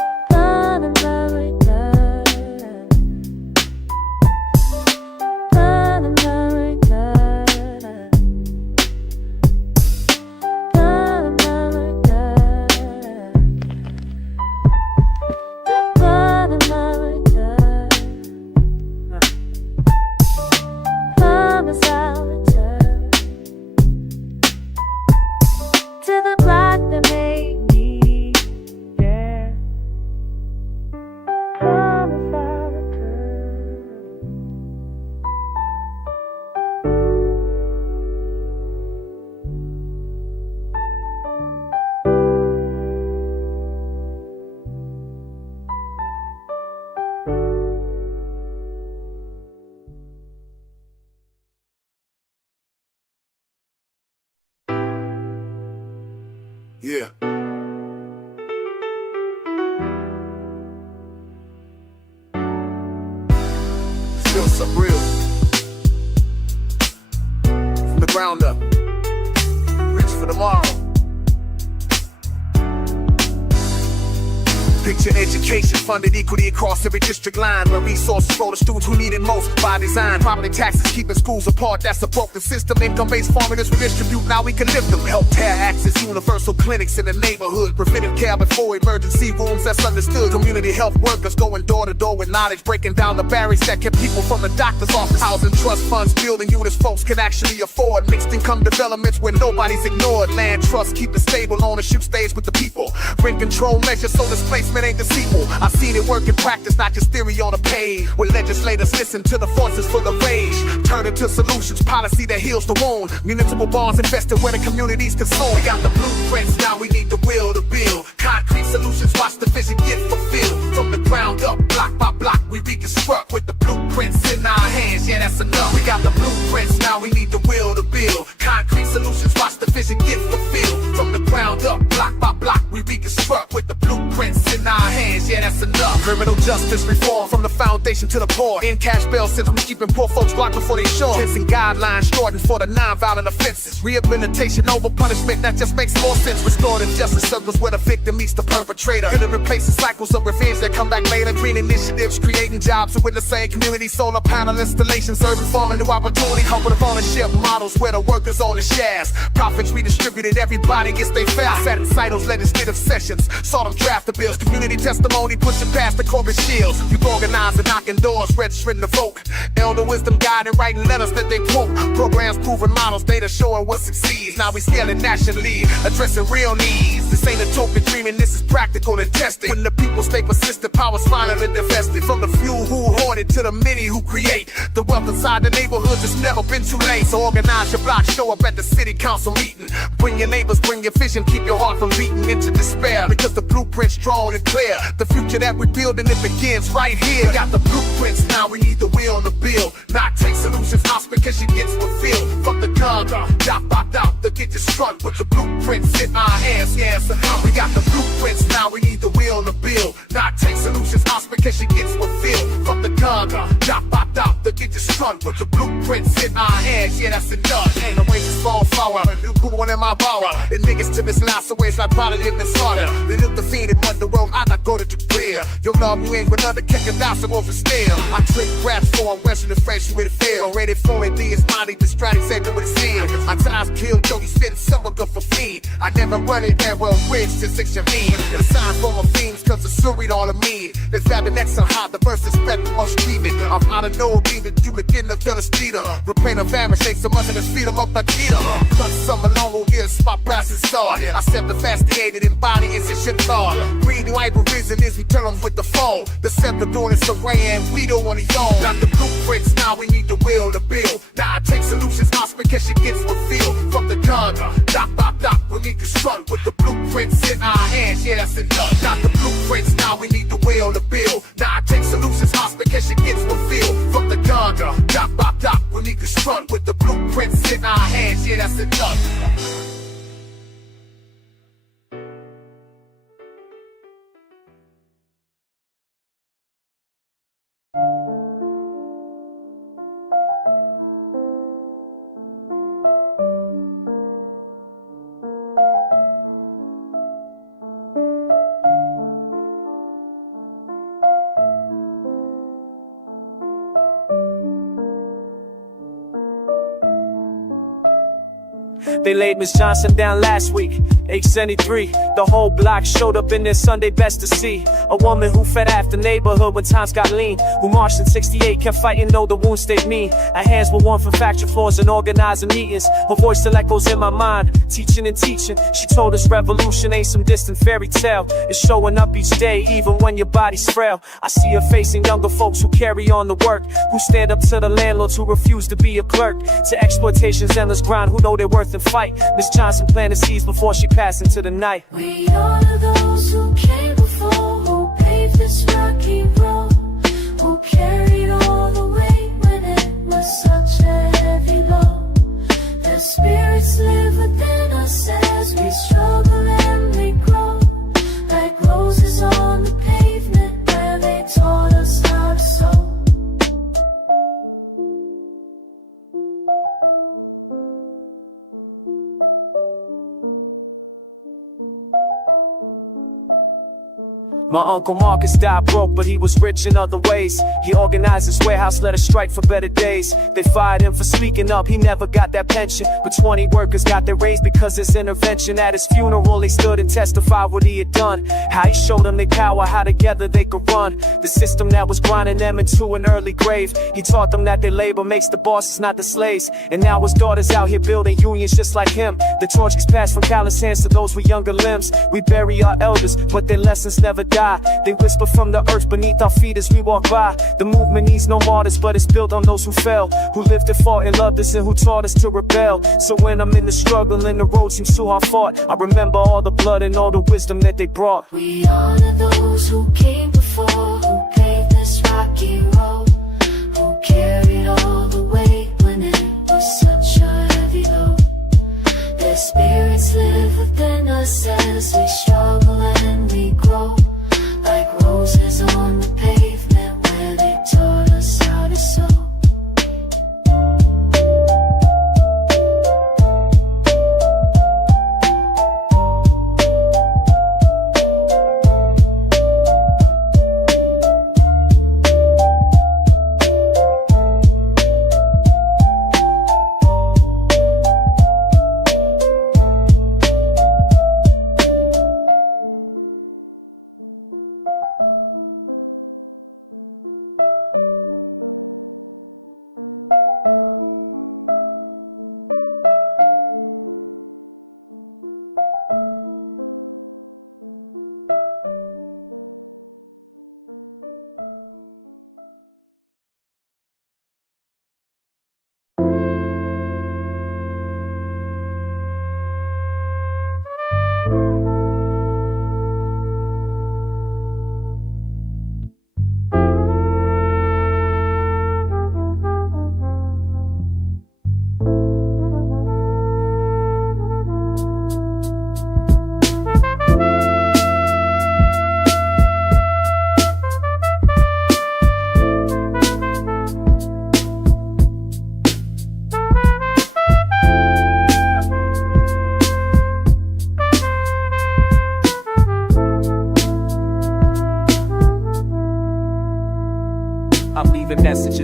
Yeah. Feel something real. From the ground up. Reach for tomorrow. Picture education funded equally across every district line, where resources go to students who need it most by design. Property taxes keeping schools apart, that's a broken system. Income-based formulas redistribute, now we can lift them. Healthcare access, universal clinics in the neighborhood. Preventive care before emergency rooms, that's understood. Community health workers going door to door with knowledge, breaking down the barriers that kept people from the doctor's office. Housing trust funds, building units folks can actually afford. Mixed income developments where nobody's ignored. Land trusts keep it stable, ownership stays with the people. Rent control measures so displacement ain't deceitful. I've seen it work in practice, not just theory on a page. Where legislators listen to the voices for the rage, turn into solutions, policy that heals the wound. Municipal bonds invested where the community's consumed. We got the blueprints, now we need the will to build. Concrete solutions, watch the vision get fulfilled. From the ground up, block by block, we reconstruct with the blueprints in our hands. Yeah, that's enough. We got the blueprints, now we need the will to build. Concrete solutions, watch the vision get fulfilled. From the ground up, block by block, we reconstruct with the blueprints in our hands. Yeah, that's enough. Criminal justice reform from the foundation to the poor. In cash bail systems, we keeping poor folks blocked before they shore. Sentencing guidelines shortened for the non-violent offenses. Rehabilitation over punishment, that just makes more sense. Restorative justice circles where the victim meets the perpetrator. Gonna replace the cycles of revenge that come back later. Green initiatives, creating jobs within the same community. Solar panel installations, urban farming, new opportunity. Helping with ownership models where the workers own the shares. Profits redistributed, everybody gets their fair. Sat in cycles, legislative sessions. Saw them draft the bills. Community testimony, pushing past the corporate shields. You organize and not knocking doors, registering to vote. Elder wisdom guiding, writing letters that they quote. Programs proving models, data showing what succeeds. Now we scaling nationally, addressing real needs. This ain't a token dreaming, this is practical and tested. When the people stay persistent, power's finally divested. From the few who hoard it to the many who create. The wealth inside the neighborhoods has never been too late. So organize your block, show up at the city council meeting. Bring your neighbors, bring your vision, keep your heart from beating into despair. Because the blueprint's drawn and clear. The future that we're building, it begins right here. We got the blueprints, now we need the wheel on the bill. Not take solutions, because she gets fulfilled. Fuck the gun, dot, to get you struck with the blueprints in our hands. Yes, we got the blueprints, now we need the wheel on the bill. Not take solutions, because she gets fulfilled. Fuck the gun, dot, to get you struck with the blueprints in our hands. Yeah, that's enough. Ain't no way to fall forward. You put one in my power. And niggas to this last away, so I probably in the slaughter. They look defeated, but the world I not go to clear. Your love, you ain't with another kick and down, so over still. I trick raps for a Western and French with a feel. Ready for it, D is body, distracted, say what it's in. I times kill, Joey spit someone good for feed. I never run it that well, rich to 6 your mean. The sign for my fiends, cause the story all of me. Let's grab the next on high, the verse is better, must keep it. I'm out of no beat, you begin to feel the streeter. Repaint a vampish, shake some under the feet, I'm up like Peter. Cut some along over here, spot brass and star. I said the fasticated embody is a shit thought. Read white revision is we turn them with the phone. The scepter doing it's array and we don't want to own. Got the blueprints, now we need the will to build. Now I take solutions, because she gets fulfilled. From the gun, dot, we need to strut with the blueprints in our hands. Yeah, that's enough. Got the blueprints, now we need the will to build. Now I take solutions, because she gets fulfilled. From the gun, dot, we need to strut with the blueprints in our hands. Yeah, that's enough. They laid Miss Johnson down last week, age 73. The whole block showed up in their Sunday best to see. A woman who fed after neighborhood when times got lean. Who marched in 68, kept fighting though the wounds stayed mean. Her hands were warm from factory floors and organizing meetings. Her voice still echoes in my mind, teaching and teaching. She told us revolution ain't some distant fairy tale. It's showing up each day, even when your body's frail. I see her facing younger folks who carry on the work, who stand up to the landlords who refuse to be a clerk, to exploitation's endless grind who know their worth and fight. Miss Johnson planted seeds before she passed into the night. We honor those who came before, who paved this rocky road, who carried all the weight when it was such a heavy load. Their spirits live within us as we struggle and we grow, like roses on the pavement where they taught us how to sow. My Uncle Marcus died broke, but he was rich in other ways. He organized his warehouse, let us strike for better days. They fired him for speaking up, he never got that pension. But 20 workers got their raise because his intervention. At his funeral, they stood and testified what he had done. How he showed them their power, how together they could run the system that was grinding them into an early grave. He taught them that their labor makes the bosses, not the slaves. And now his daughter's out here building unions just like him. The torch gets passed from callous hands to those with younger limbs. We bury our elders, but their lessons never die. They whisper from the earth beneath our feet as we walk by. The movement needs no martyrs, but it's built on those who fell, who lived and fought and loved us and who taught us to rebel. So when I'm in the struggle and the road seems too hard fought, I remember all the blood and all the wisdom that they brought. We honor those who came before, who paved this rocky road, who carried all the weight when it was such a heavy load. Their spirits live within us as we struggle and we grow, like roses on the pavement where they taught us how to sow.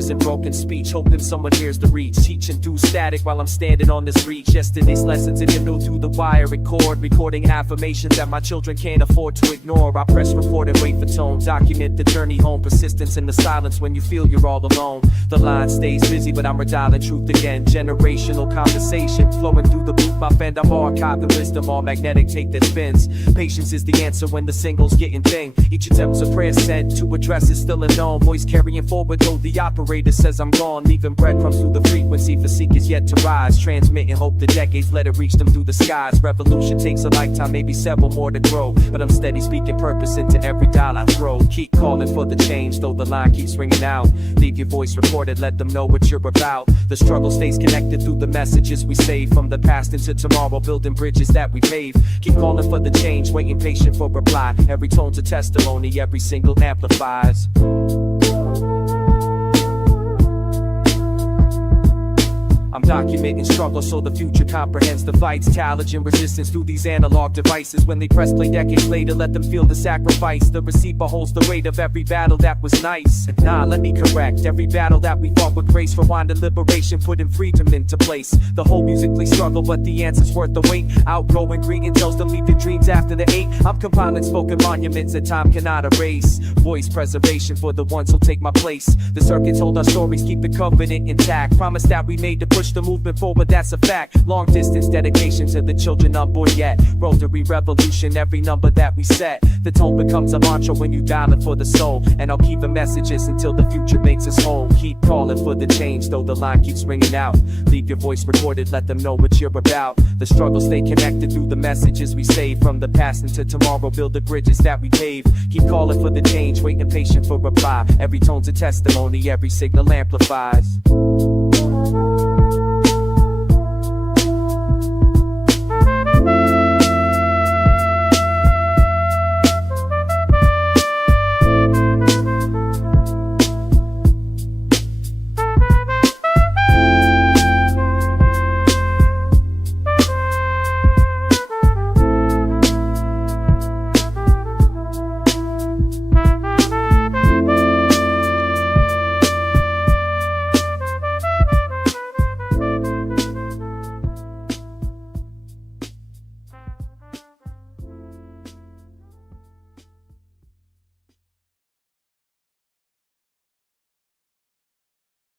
messages in broken speech, hoping someone hears the reach. Teaching through static while I'm standing on this reach. Yesterday's lessons in hymnal through the wire and cord, recording affirmations that my children can't afford to ignore. I press record and wait for tone, document the journey home. Persistence in the silence when you feel you're all alone. The line stays busy, but I'm redialing truth again. Generational conversation flowing through the booth. My bend, I'm archiving wisdom, all magnetic tape that spins. Patience is the answer when the single's getting thin. Each attempt's a prayer sent to address is still unknown. Voice carrying forward though the operator says I'm gone. Leaving breadcrumbs through the frequency for seekers yet to rise. Transmitting hope the decades, let it reach them through the skies. Revolution takes a lifetime, maybe several more to grow. But I'm steady speaking purpose into every dial I throw. Keep calling for the change though the line keeps ringing out. Leave your voice recorded, let them know what you're about. The struggle stays connected through the messages we save. From the past into tomorrow, building bridges that we pave. Keep calling for the change, waiting patient for reply. Every tone's a testimony, every single amplifies. I'm documenting struggle so the future comprehends the fights, challenge and resistance through these analog devices. When they press play decades later, let them feel the sacrifice. The receiver holds the weight of every battle that was nice. Nah, let me correct, every battle that we fought with grace, rewinding liberation, putting freedom into place. The whole musically struggle, but the answer's worth the wait. Outgrowing greeting tells them leave your dreams after the 8. I'm compiling spoken monuments that time cannot erase. Voice preservation for the ones who'll take my place. The circuits hold our stories, keep the covenant intact. Promise that we made to push the movement forward, that's a fact. Long distance dedication to the children unborn yet. Rotary revolution, every number that we set. The tone becomes a mantra when you dial it for the soul. And I'll keep the messages until the future makes us whole. Keep calling for the change though the line keeps ringing out. Leave your voice recorded, let them know what you're about. The struggle stay connected through the messages we save. From the past into tomorrow, build the bridges that we pave. Keep calling for the change, waiting patient for reply. Every tone's a testimony, every signal amplifies.